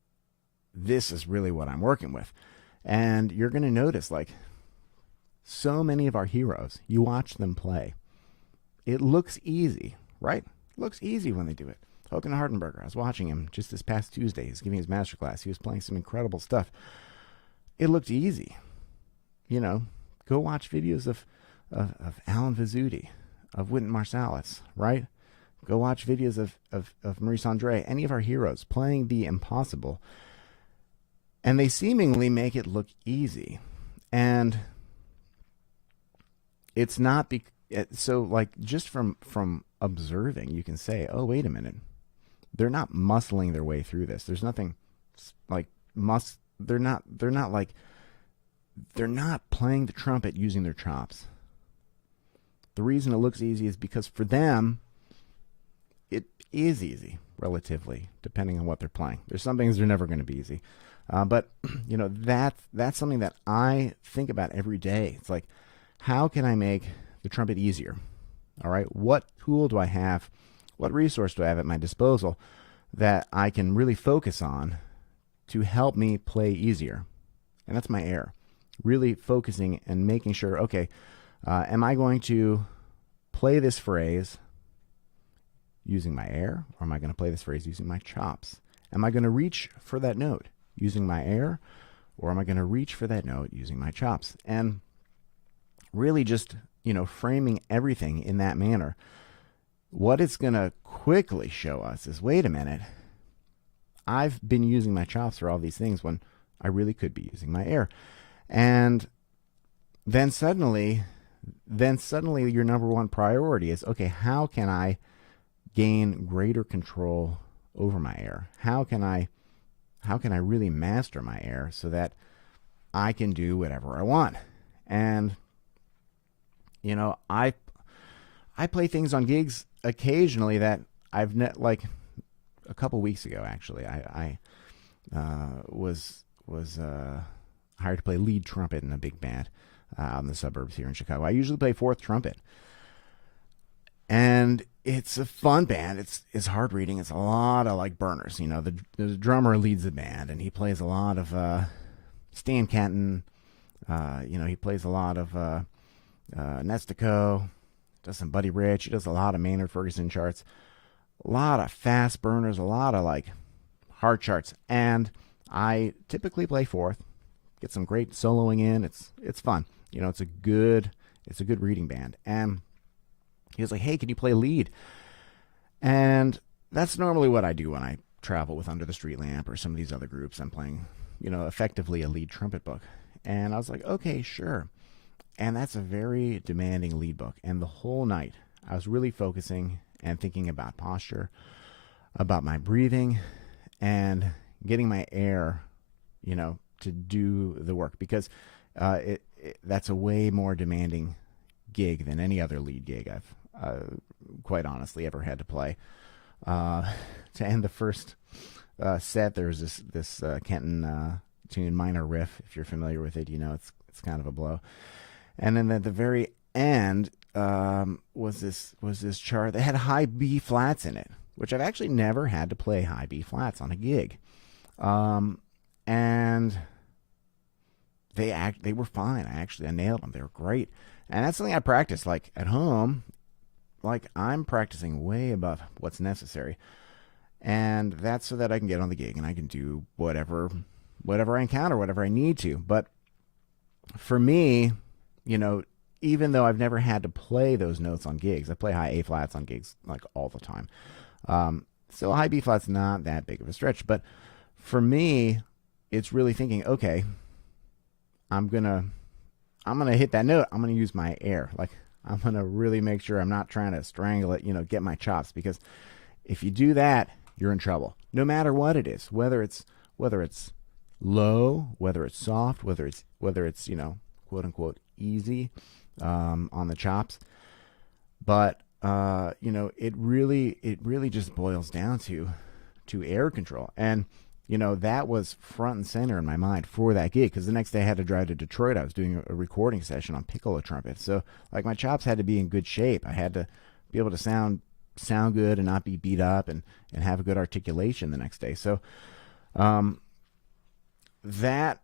this is really what I'm working with. And you're going to notice, like, so many of our heroes, you watch them play. It looks easy, right? It looks easy when they do it. Håkan Hardenberger, I was watching him just this past Tuesday. He's giving his masterclass. He was playing some incredible stuff. It looked easy. Go watch videos of Alan Vizzuti, of Wynton Marsalis, right? Go watch videos of Maurice Andre, any of our heroes playing the impossible. And they seemingly make it look easy. And it's not so, like, just from observing, you can say, oh, wait a minute. They're not muscling their way through this. There's nothing like they're not playing the trumpet using their chops. The reason it looks easy is because for them, it is easy, relatively, depending on what they're playing. There's some things that are never going to be easy. But, that's something that I think about every day. It's like, how can I make the trumpet easier? All right, what tool do I have? What resource do I have at my disposal that I can really focus on to help me play easier? And that's my air. Really focusing and making sure, okay, am I going to play this phrase using my air, or am I going to play this phrase using my chops? Am I going to reach for that note using my air, or am I going to reach for that note using my chops? And really just, framing everything in that manner. What it's going to quickly show us is, wait a minute, I've been using my chops for all these things when I really could be using my air. And then suddenly your number one priority is, okay, how can I gain greater control over my air? How can I really master my air so that I can do whatever I want? And I play things on gigs occasionally that I've like a couple weeks ago, actually. I was hired to play lead trumpet in a big band out in the suburbs here in Chicago. I usually play fourth trumpet, and it's a fun band. It's hard reading. It's a lot of like burners. The drummer leads the band, and he plays a lot of Stan Kenton. He plays a lot of Nestico. Does some Buddy Rich. He does a lot of Maynard Ferguson charts. A lot of fast burners. A lot of like hard charts. And I typically play fourth. Get some great soloing in. It's fun. It's a good reading band. And he was like, hey, can you play lead? And that's normally what I do when I travel with Under the Streetlamp or some of these other groups. I'm playing, effectively a lead trumpet book. And I was like, okay, sure. And that's a very demanding lead book. And the whole night, I was really focusing and thinking about posture, about my breathing, and getting my air, to do the work. Because that's a way more demanding gig than any other lead gig I've quite honestly ever had to play. To end the first set, there was this Kenton tune, Minor Riff. If you're familiar with it, it's kind of a blow. And then at the very end was this chart that had high B flats in it, which I've actually never had to play high B flats on a gig. And they were fine. I nailed them. They were great. And that's something I practice like at home. Like I'm practicing way above what's necessary. And that's so that I can get on the gig and I can do whatever I encounter, whatever I need to. But for me, even though I've never had to play those notes on gigs, I play high A flats on gigs like all the time. So high B flat's not that big of a stretch. But for me, it's really thinking, okay, I'm gonna hit that note. I'm gonna use my air. Like I'm gonna really make sure I'm not trying to strangle it. Get my chops, because if you do that, you're in trouble. No matter what it is, whether it's low, whether it's soft, whether it's quote unquote easy on the chops. But it really just boils down to air control. And that was front and center in my mind for that gig, because the next day I had to drive to Detroit. I was doing a recording session on piccolo trumpet, so like my chops had to be in good shape. I had to be able to sound good and not be beat up, and have a good articulation the next day. So that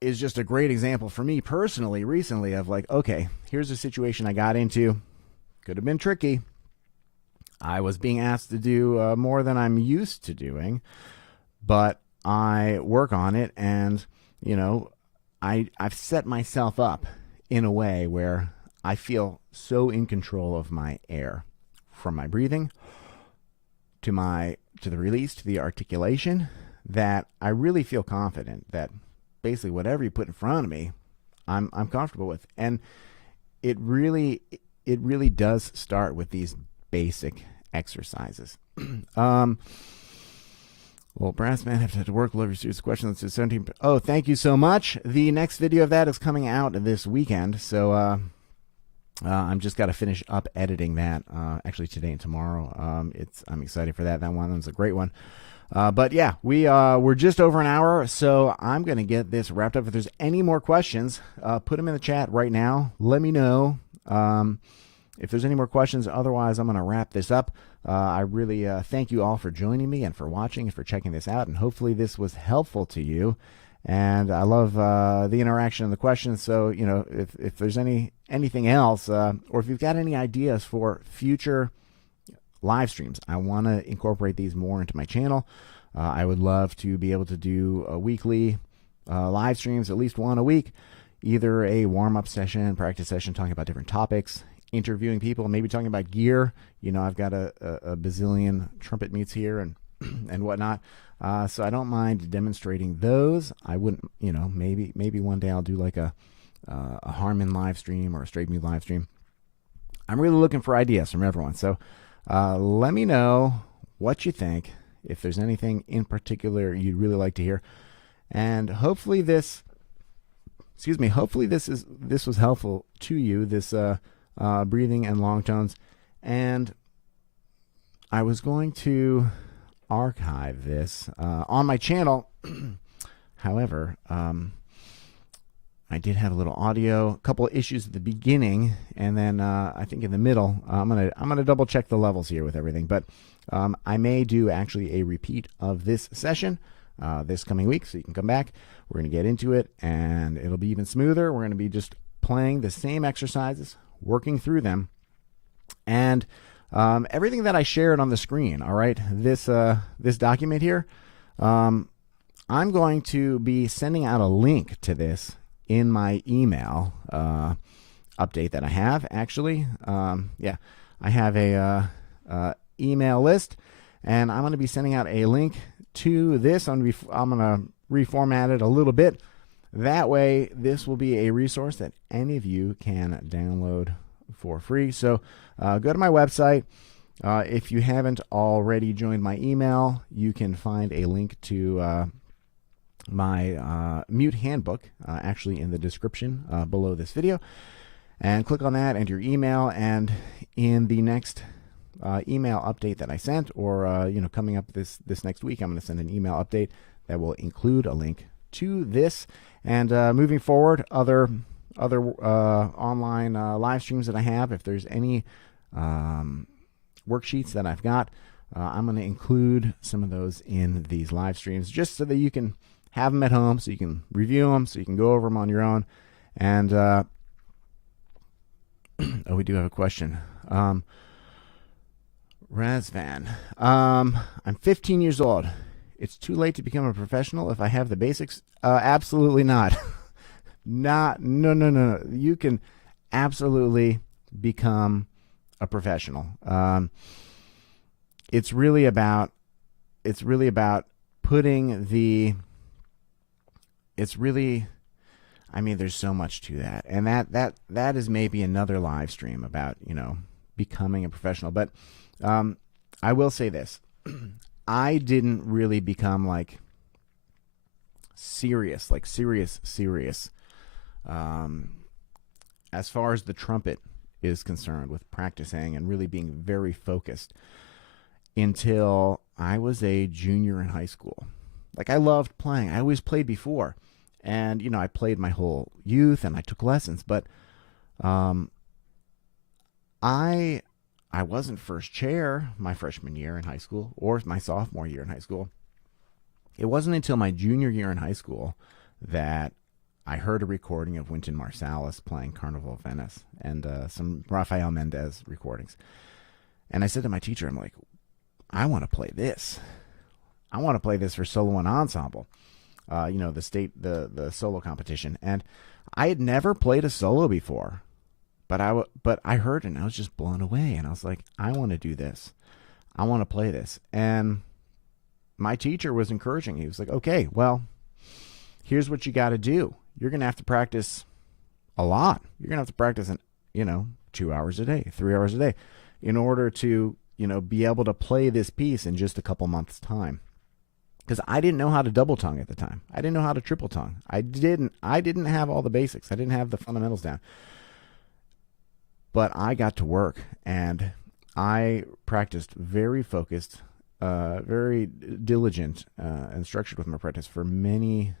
is just a great example for me personally recently of like, okay, here's a situation I got into. Could have been tricky. I was being asked to do more than I'm used to doing, but I work on it, and I've set myself up in a way where I feel so in control of my air, from my breathing to the release to the articulation, that I really feel confident that basically whatever you put in front of me, I'm comfortable with. And it really does start with these basic exercises. Well, Brassman have to work. Love your serious questions. 17. Oh, thank you so much. The next video of that is coming out this weekend, so I'm just got to finish up editing that. Actually, today and tomorrow. I'm excited for that. That one's a great one. But yeah, we're just over an hour, so I'm gonna get this wrapped up. If there's any more questions, put them in the chat right now. Let me know if there's any more questions. Otherwise, I'm gonna wrap this up. I really thank you all for joining me and for watching and for checking this out, and hopefully this was helpful to you. And I love the interaction and the questions. So if there's anything else, or if you've got any ideas for future live streams, I want to incorporate these more into my channel. I would love to be able to do a weekly live streams, at least one a week, either a warm-up session, practice session, talking about different topics, interviewing people, maybe talking about gear. I've got a bazillion trumpet meets here and whatnot. So I don't mind demonstrating those. I wouldn't, maybe one day I'll do like a Harman live stream or a straight mute live stream. I'm really looking for ideas from everyone. So let me know what you think, if there's anything in particular you'd really like to hear. And hopefully this was helpful to you, this breathing and long tones. And I was going to archive this on my channel. However, I did have a little audio, a couple of issues at the beginning, and then I think in the middle. I'm gonna double check the levels here with everything, but I may do actually a repeat of this session this coming week, so you can come back. We're gonna get into it, and it'll be even smoother. We're gonna be just playing the same exercises, working through them, and everything that I shared on the screen. All right, this document here, I'm going to be sending out a link to this in my email update that I have. Actually, I have a email list, and I'm going to be sending out a link to this. I'm going to reformat it a little bit. That way, this will be a resource that any of you can download for free. So go to my website. If you haven't already joined my email, you can find a link to my mute handbook actually in the description below this video, and click on that, enter your email, and in the next email update that I sent, or coming up this next week, I'm going to send an email update that will include a link to this. And moving forward, other online live streams that I have, if there's any worksheets that I've got, I'm going to include some of those in these live streams, just so that you can have them at home, so you can review them, so you can go over them on your own. And we do have a question. Razvan, I'm 15 years old. It's too late to become a professional if I have the basics? Absolutely not. No. You can absolutely become a professional. It's really about putting the. There's so much to that, and that is maybe another live stream about becoming a professional. But I will say this: I didn't really become serious. As far as the trumpet is concerned with practicing and really being very focused until I was a junior in high school. Like, I loved playing. I always played before. And, I played my whole youth and I took lessons, but I wasn't first chair my freshman year in high school or my sophomore year in high school. It wasn't until my junior year in high school that I heard a recording of Wynton Marsalis playing Carnival of Venice and some Rafael Mendez recordings. And I said to my teacher, I'm like, I want to play this. I want to play this for solo and ensemble. The solo competition. And I had never played a solo before, but I heard it and I was just blown away. And I was like, I want to do this. I want to play this. And my teacher was encouraging. He was like, okay, well, here's what you got to do. You're going to have to practice a lot. You're going to have to practice, 2 hours a day, 3 hours a day in order to, be able to play this piece in just a couple months' time. Because I didn't know how to double tongue at the time. I didn't know how to triple tongue. I didn't have all the basics. I didn't have the fundamentals down. But I got to work and I practiced very focused, very diligent and structured with my practice for many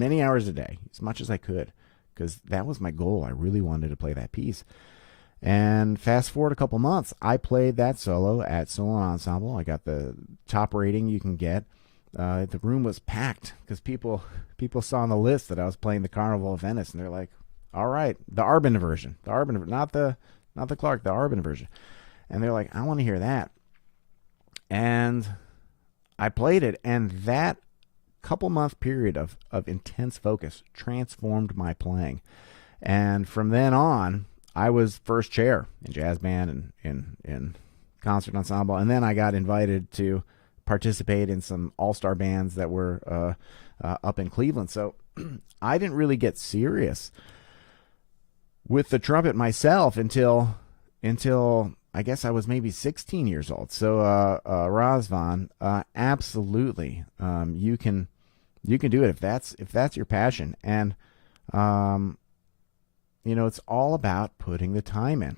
hours a day, as much as I could, because that was my goal. I really wanted to play that piece. And fast forward a couple months, I played that solo at Solo Ensemble. I got the top rating you can get. The room was packed because people saw on the list that I was playing the Carnival of Venice, and they're like, "All right, the Arbin version, not the Clark, the Arbin version," and they're like, "I want to hear that." And I played it, and that couple month period of intense focus transformed my playing, and from then on, I was first chair in jazz band and in concert ensemble, and then I got invited to participate in some all-star bands that were up in Cleveland. So I didn't really get serious with the trumpet myself until I guess I was maybe 16 years old. So Razvan, absolutely, you can do it if that's your passion, and it's all about putting the time in.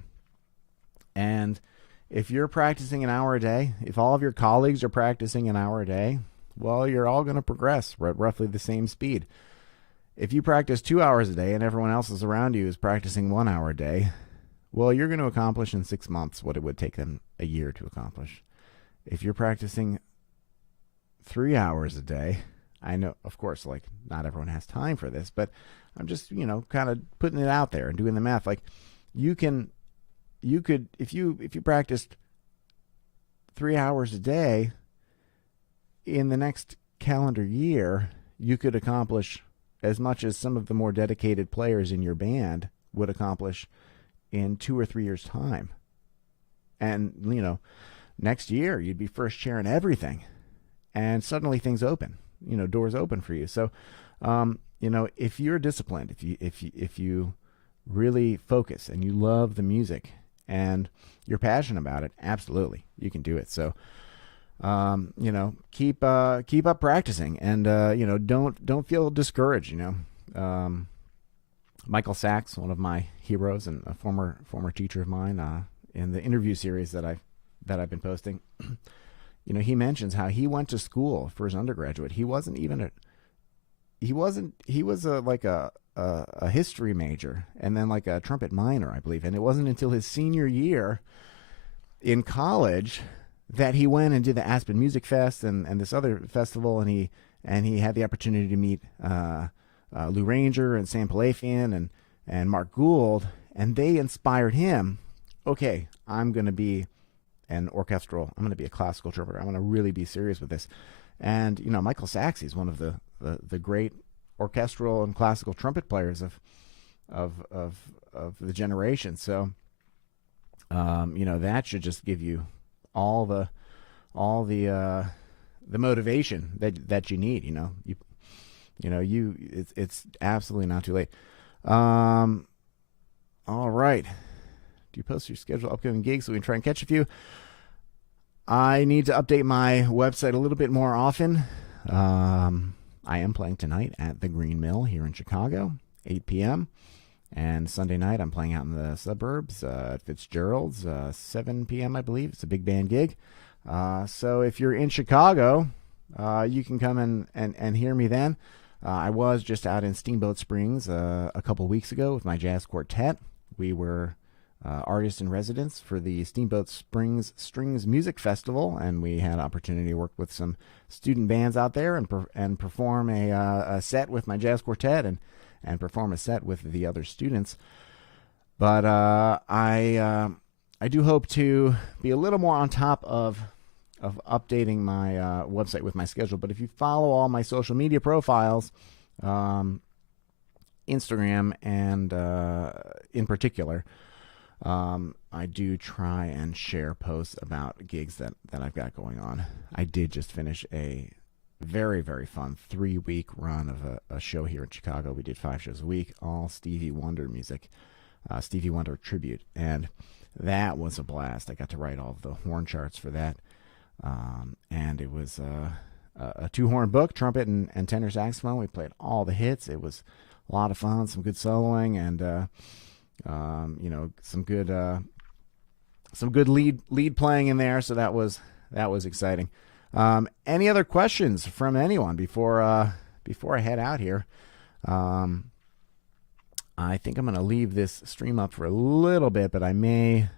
And if you're practicing an hour a day, if all of your colleagues are practicing an hour a day, well, you're all going to progress at roughly the same speed. If you practice 2 hours a day and everyone else is around you is practicing 1 hour a day, well, you're going to accomplish in 6 months what it would take them a year to accomplish. If you're practicing 3 hours a day, I know, of course, like, not everyone has time for this, but I'm just, kind of putting it out there and doing the math. Like, you could, if you practiced 3 hours a day in the next calendar year, you could accomplish as much as some of the more dedicated players in your band would accomplish in 2 or 3 years' time. And, next year you'd be first chair in everything, and suddenly things open, doors open for you. So, if you're disciplined, if you really focus and you love the music and you're passionate about it, absolutely, you can do it. So, keep up practicing, and don't feel discouraged. Michael Sachs, one of my heroes and a former teacher of mine, in the interview series that I've been posting, he mentions how he went to school for his undergraduate. He was a history major and then like a trumpet minor, I believe. And it wasn't until his senior year in college that he went and did the Aspen Music Fest and this other festival, and he had the opportunity to meet Lou Ranger and Sam Palafian and Mark Gould, and they inspired him. Okay, I'm going to be I'm going to be a classical trumpeter. I'm going to really be serious with this. And, Michael Sachs is one of the great orchestral and classical trumpet players of the generation. So, that should just give you all the motivation that you need. It's absolutely not too late. All right. Do you post your schedule upcoming gigs so we can try and catch a few? I need to update my website a little bit more often. I am playing tonight at the Green Mill here in Chicago, 8 p.m. And Sunday night, I'm playing out in the suburbs at Fitzgerald's, 7 p.m., I believe. It's a big band gig. So if you're in Chicago, you can come and hear me then. I was just out in Steamboat Springs a couple weeks ago with my jazz quartet. We were artists in residence for the Steamboat Springs Strings Music Festival, and we had an opportunity to work with some student bands out there and perform a set with my jazz quartet and perform a set with the other students. But I do hope to be a little more on top of updating my website with my schedule. But if you follow all my social media profiles, Instagram and in particular, I do try and share posts about gigs that I've got going on. I did just finish a very, very fun 3-week run of a show here in Chicago. We did 5 shows a week, all Stevie Wonder music, Stevie Wonder tribute, and that was a blast. I got to write all of the horn charts for that, and it was a 2-horn book, trumpet and tenor saxophone. We played all the hits. It was a lot of fun, some good soloing, and some good lead playing in there. So that was exciting. Any other questions from anyone before I head out here? I think I'm going to leave this stream up for a little bit, but I may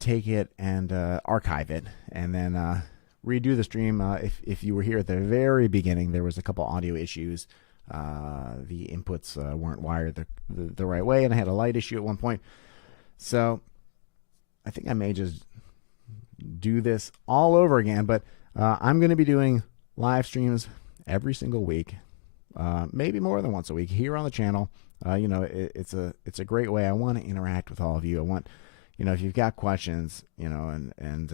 take it and archive it and then redo the stream. If you were here at the very beginning, there was a couple audio issues. The inputs weren't wired the right way, and I had a light issue at one point. So I think I may just do this all over again, but I'm going to be doing live streams every single week, maybe more than once a week here on the channel. It's a great way. I want to interact with all of you. I want, if you've got questions, and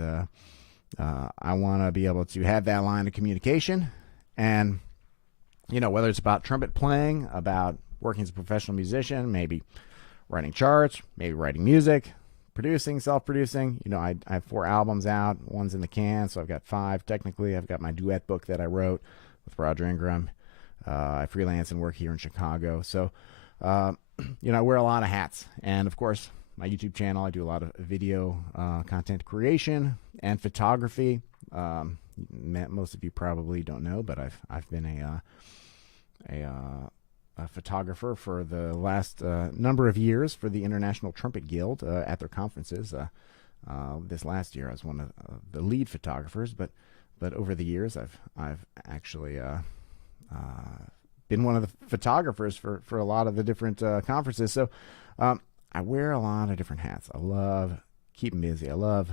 I want to be able to have that line of communication, and whether it's about trumpet playing, about working as a professional musician, maybe writing charts, maybe writing music, producing, self-producing. I have 4 albums out. One's in the can, so I've got 5 technically. I've got my duet book that I wrote with Roger Ingram. I freelance and work here in Chicago. So, I wear a lot of hats. And, of course, my YouTube channel, I do a lot of video content creation and photography. Most of you probably don't know, but I've been a photographer for the last number of years for the International Trumpet Guild at their conferences. This last year, I was one of the lead photographers, but over the years, I've actually been one of the photographers for a lot of the different conferences. So I wear a lot of different hats. I love keeping busy. I love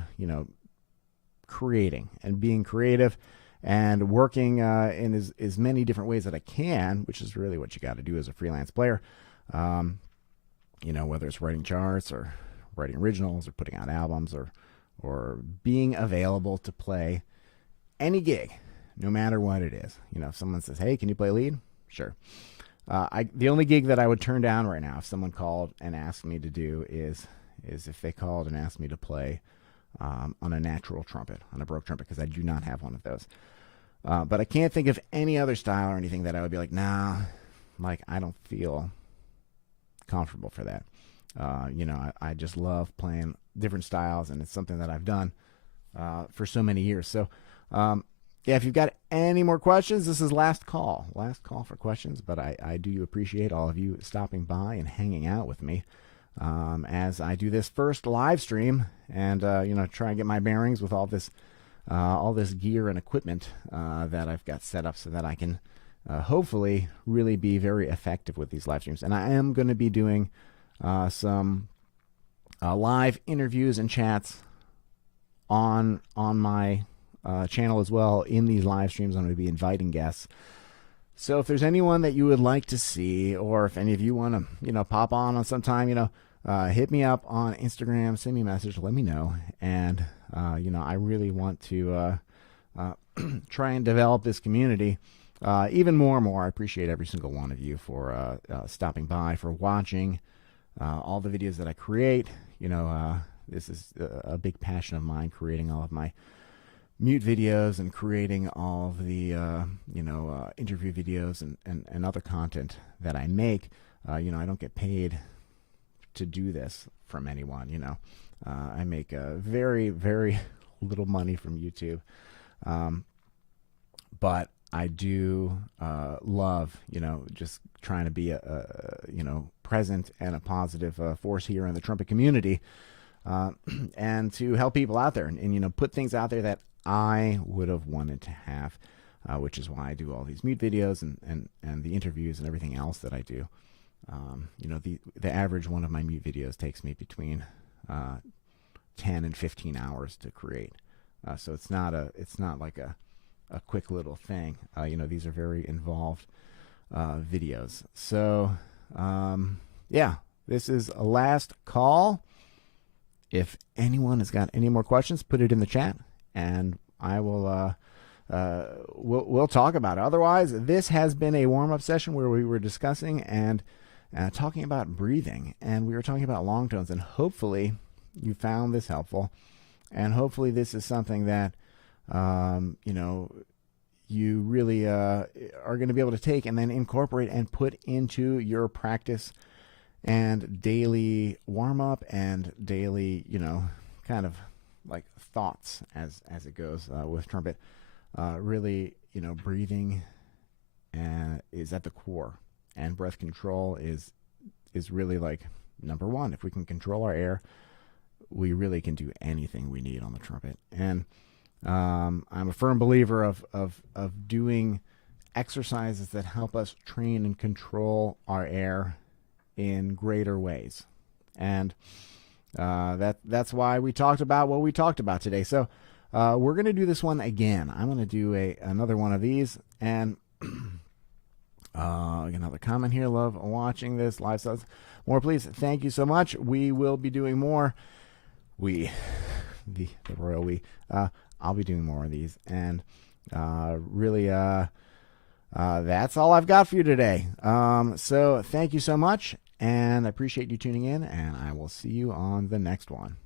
creating and being creative and working in as many different ways that I can, which is really what you got to do as a freelance player. Whether it's writing charts or writing originals or putting out albums or being available to play any gig, no matter what it is. If someone says, "Hey, can you play lead?" Sure. The only gig that I would turn down right now if someone called and asked me to do is if they called and asked me to play on a natural trumpet, on a Baroque trumpet, because I do not have one of those. But I can't think of any other style or anything that I would be like, nah, I don't feel comfortable for that. I just love playing different styles, and it's something that I've done for so many years. So, if you've got any more questions, this is last call for questions. But I do appreciate all of you stopping by and hanging out with me as I do this first live stream and try and get my bearings with all this gear and equipment that I've got set up so that I can hopefully really be very effective with these live streams. And I am going to be doing some live interviews and chats on my channel as well. In these live streams, I'm going to be inviting guests. So if there's anyone that you would like to see, or if any of you want to, pop on sometime, hit me up on Instagram, send me a message, let me know. And, I really want to try and develop this community even more and more. I appreciate every single one of you for stopping by, for watching all the videos that I create. This is a big passion of mine, creating all of my mute videos and creating all of the interview videos and other content that I make. I don't get paid to do this from anyone. I make very, very little money from YouTube, but I do love just trying to be a present and a positive force here in the trumpet community, and to help people out there and put things out there that I would have wanted to have, which is why I do all these mute videos and the interviews and everything else that I do. The average one of my mute videos takes me between 10 and 15 hours to create. So it's not like a quick little thing. These are very involved videos. So this is a last call. If anyone has got any more questions, put it in the chat, and I will we'll talk about it. Otherwise, this has been a warm-up session where we were discussing and talking about breathing, and we were talking about long tones, and hopefully you found this helpful, and hopefully this is something that you really are going to be able to take and then incorporate and put into your practice and daily warm-up and daily kind of like thoughts as it goes with trumpet. Really, breathing is at the core, and breath control is really like number one. If we can control our air, we really can do anything we need on the trumpet. And I'm a firm believer of doing exercises that help us train and control our air in greater ways. And that's why we talked about what we talked about today. So we're going to do this one again. I'm going to do another one of these. And another comment here. Love watching this live stuff. More, please. Thank you so much. We will be doing more. The royal we. I'll be doing more of these. And really, that's all I've got for you today. So thank you so much, and I appreciate you tuning in, and I will see you on the next one.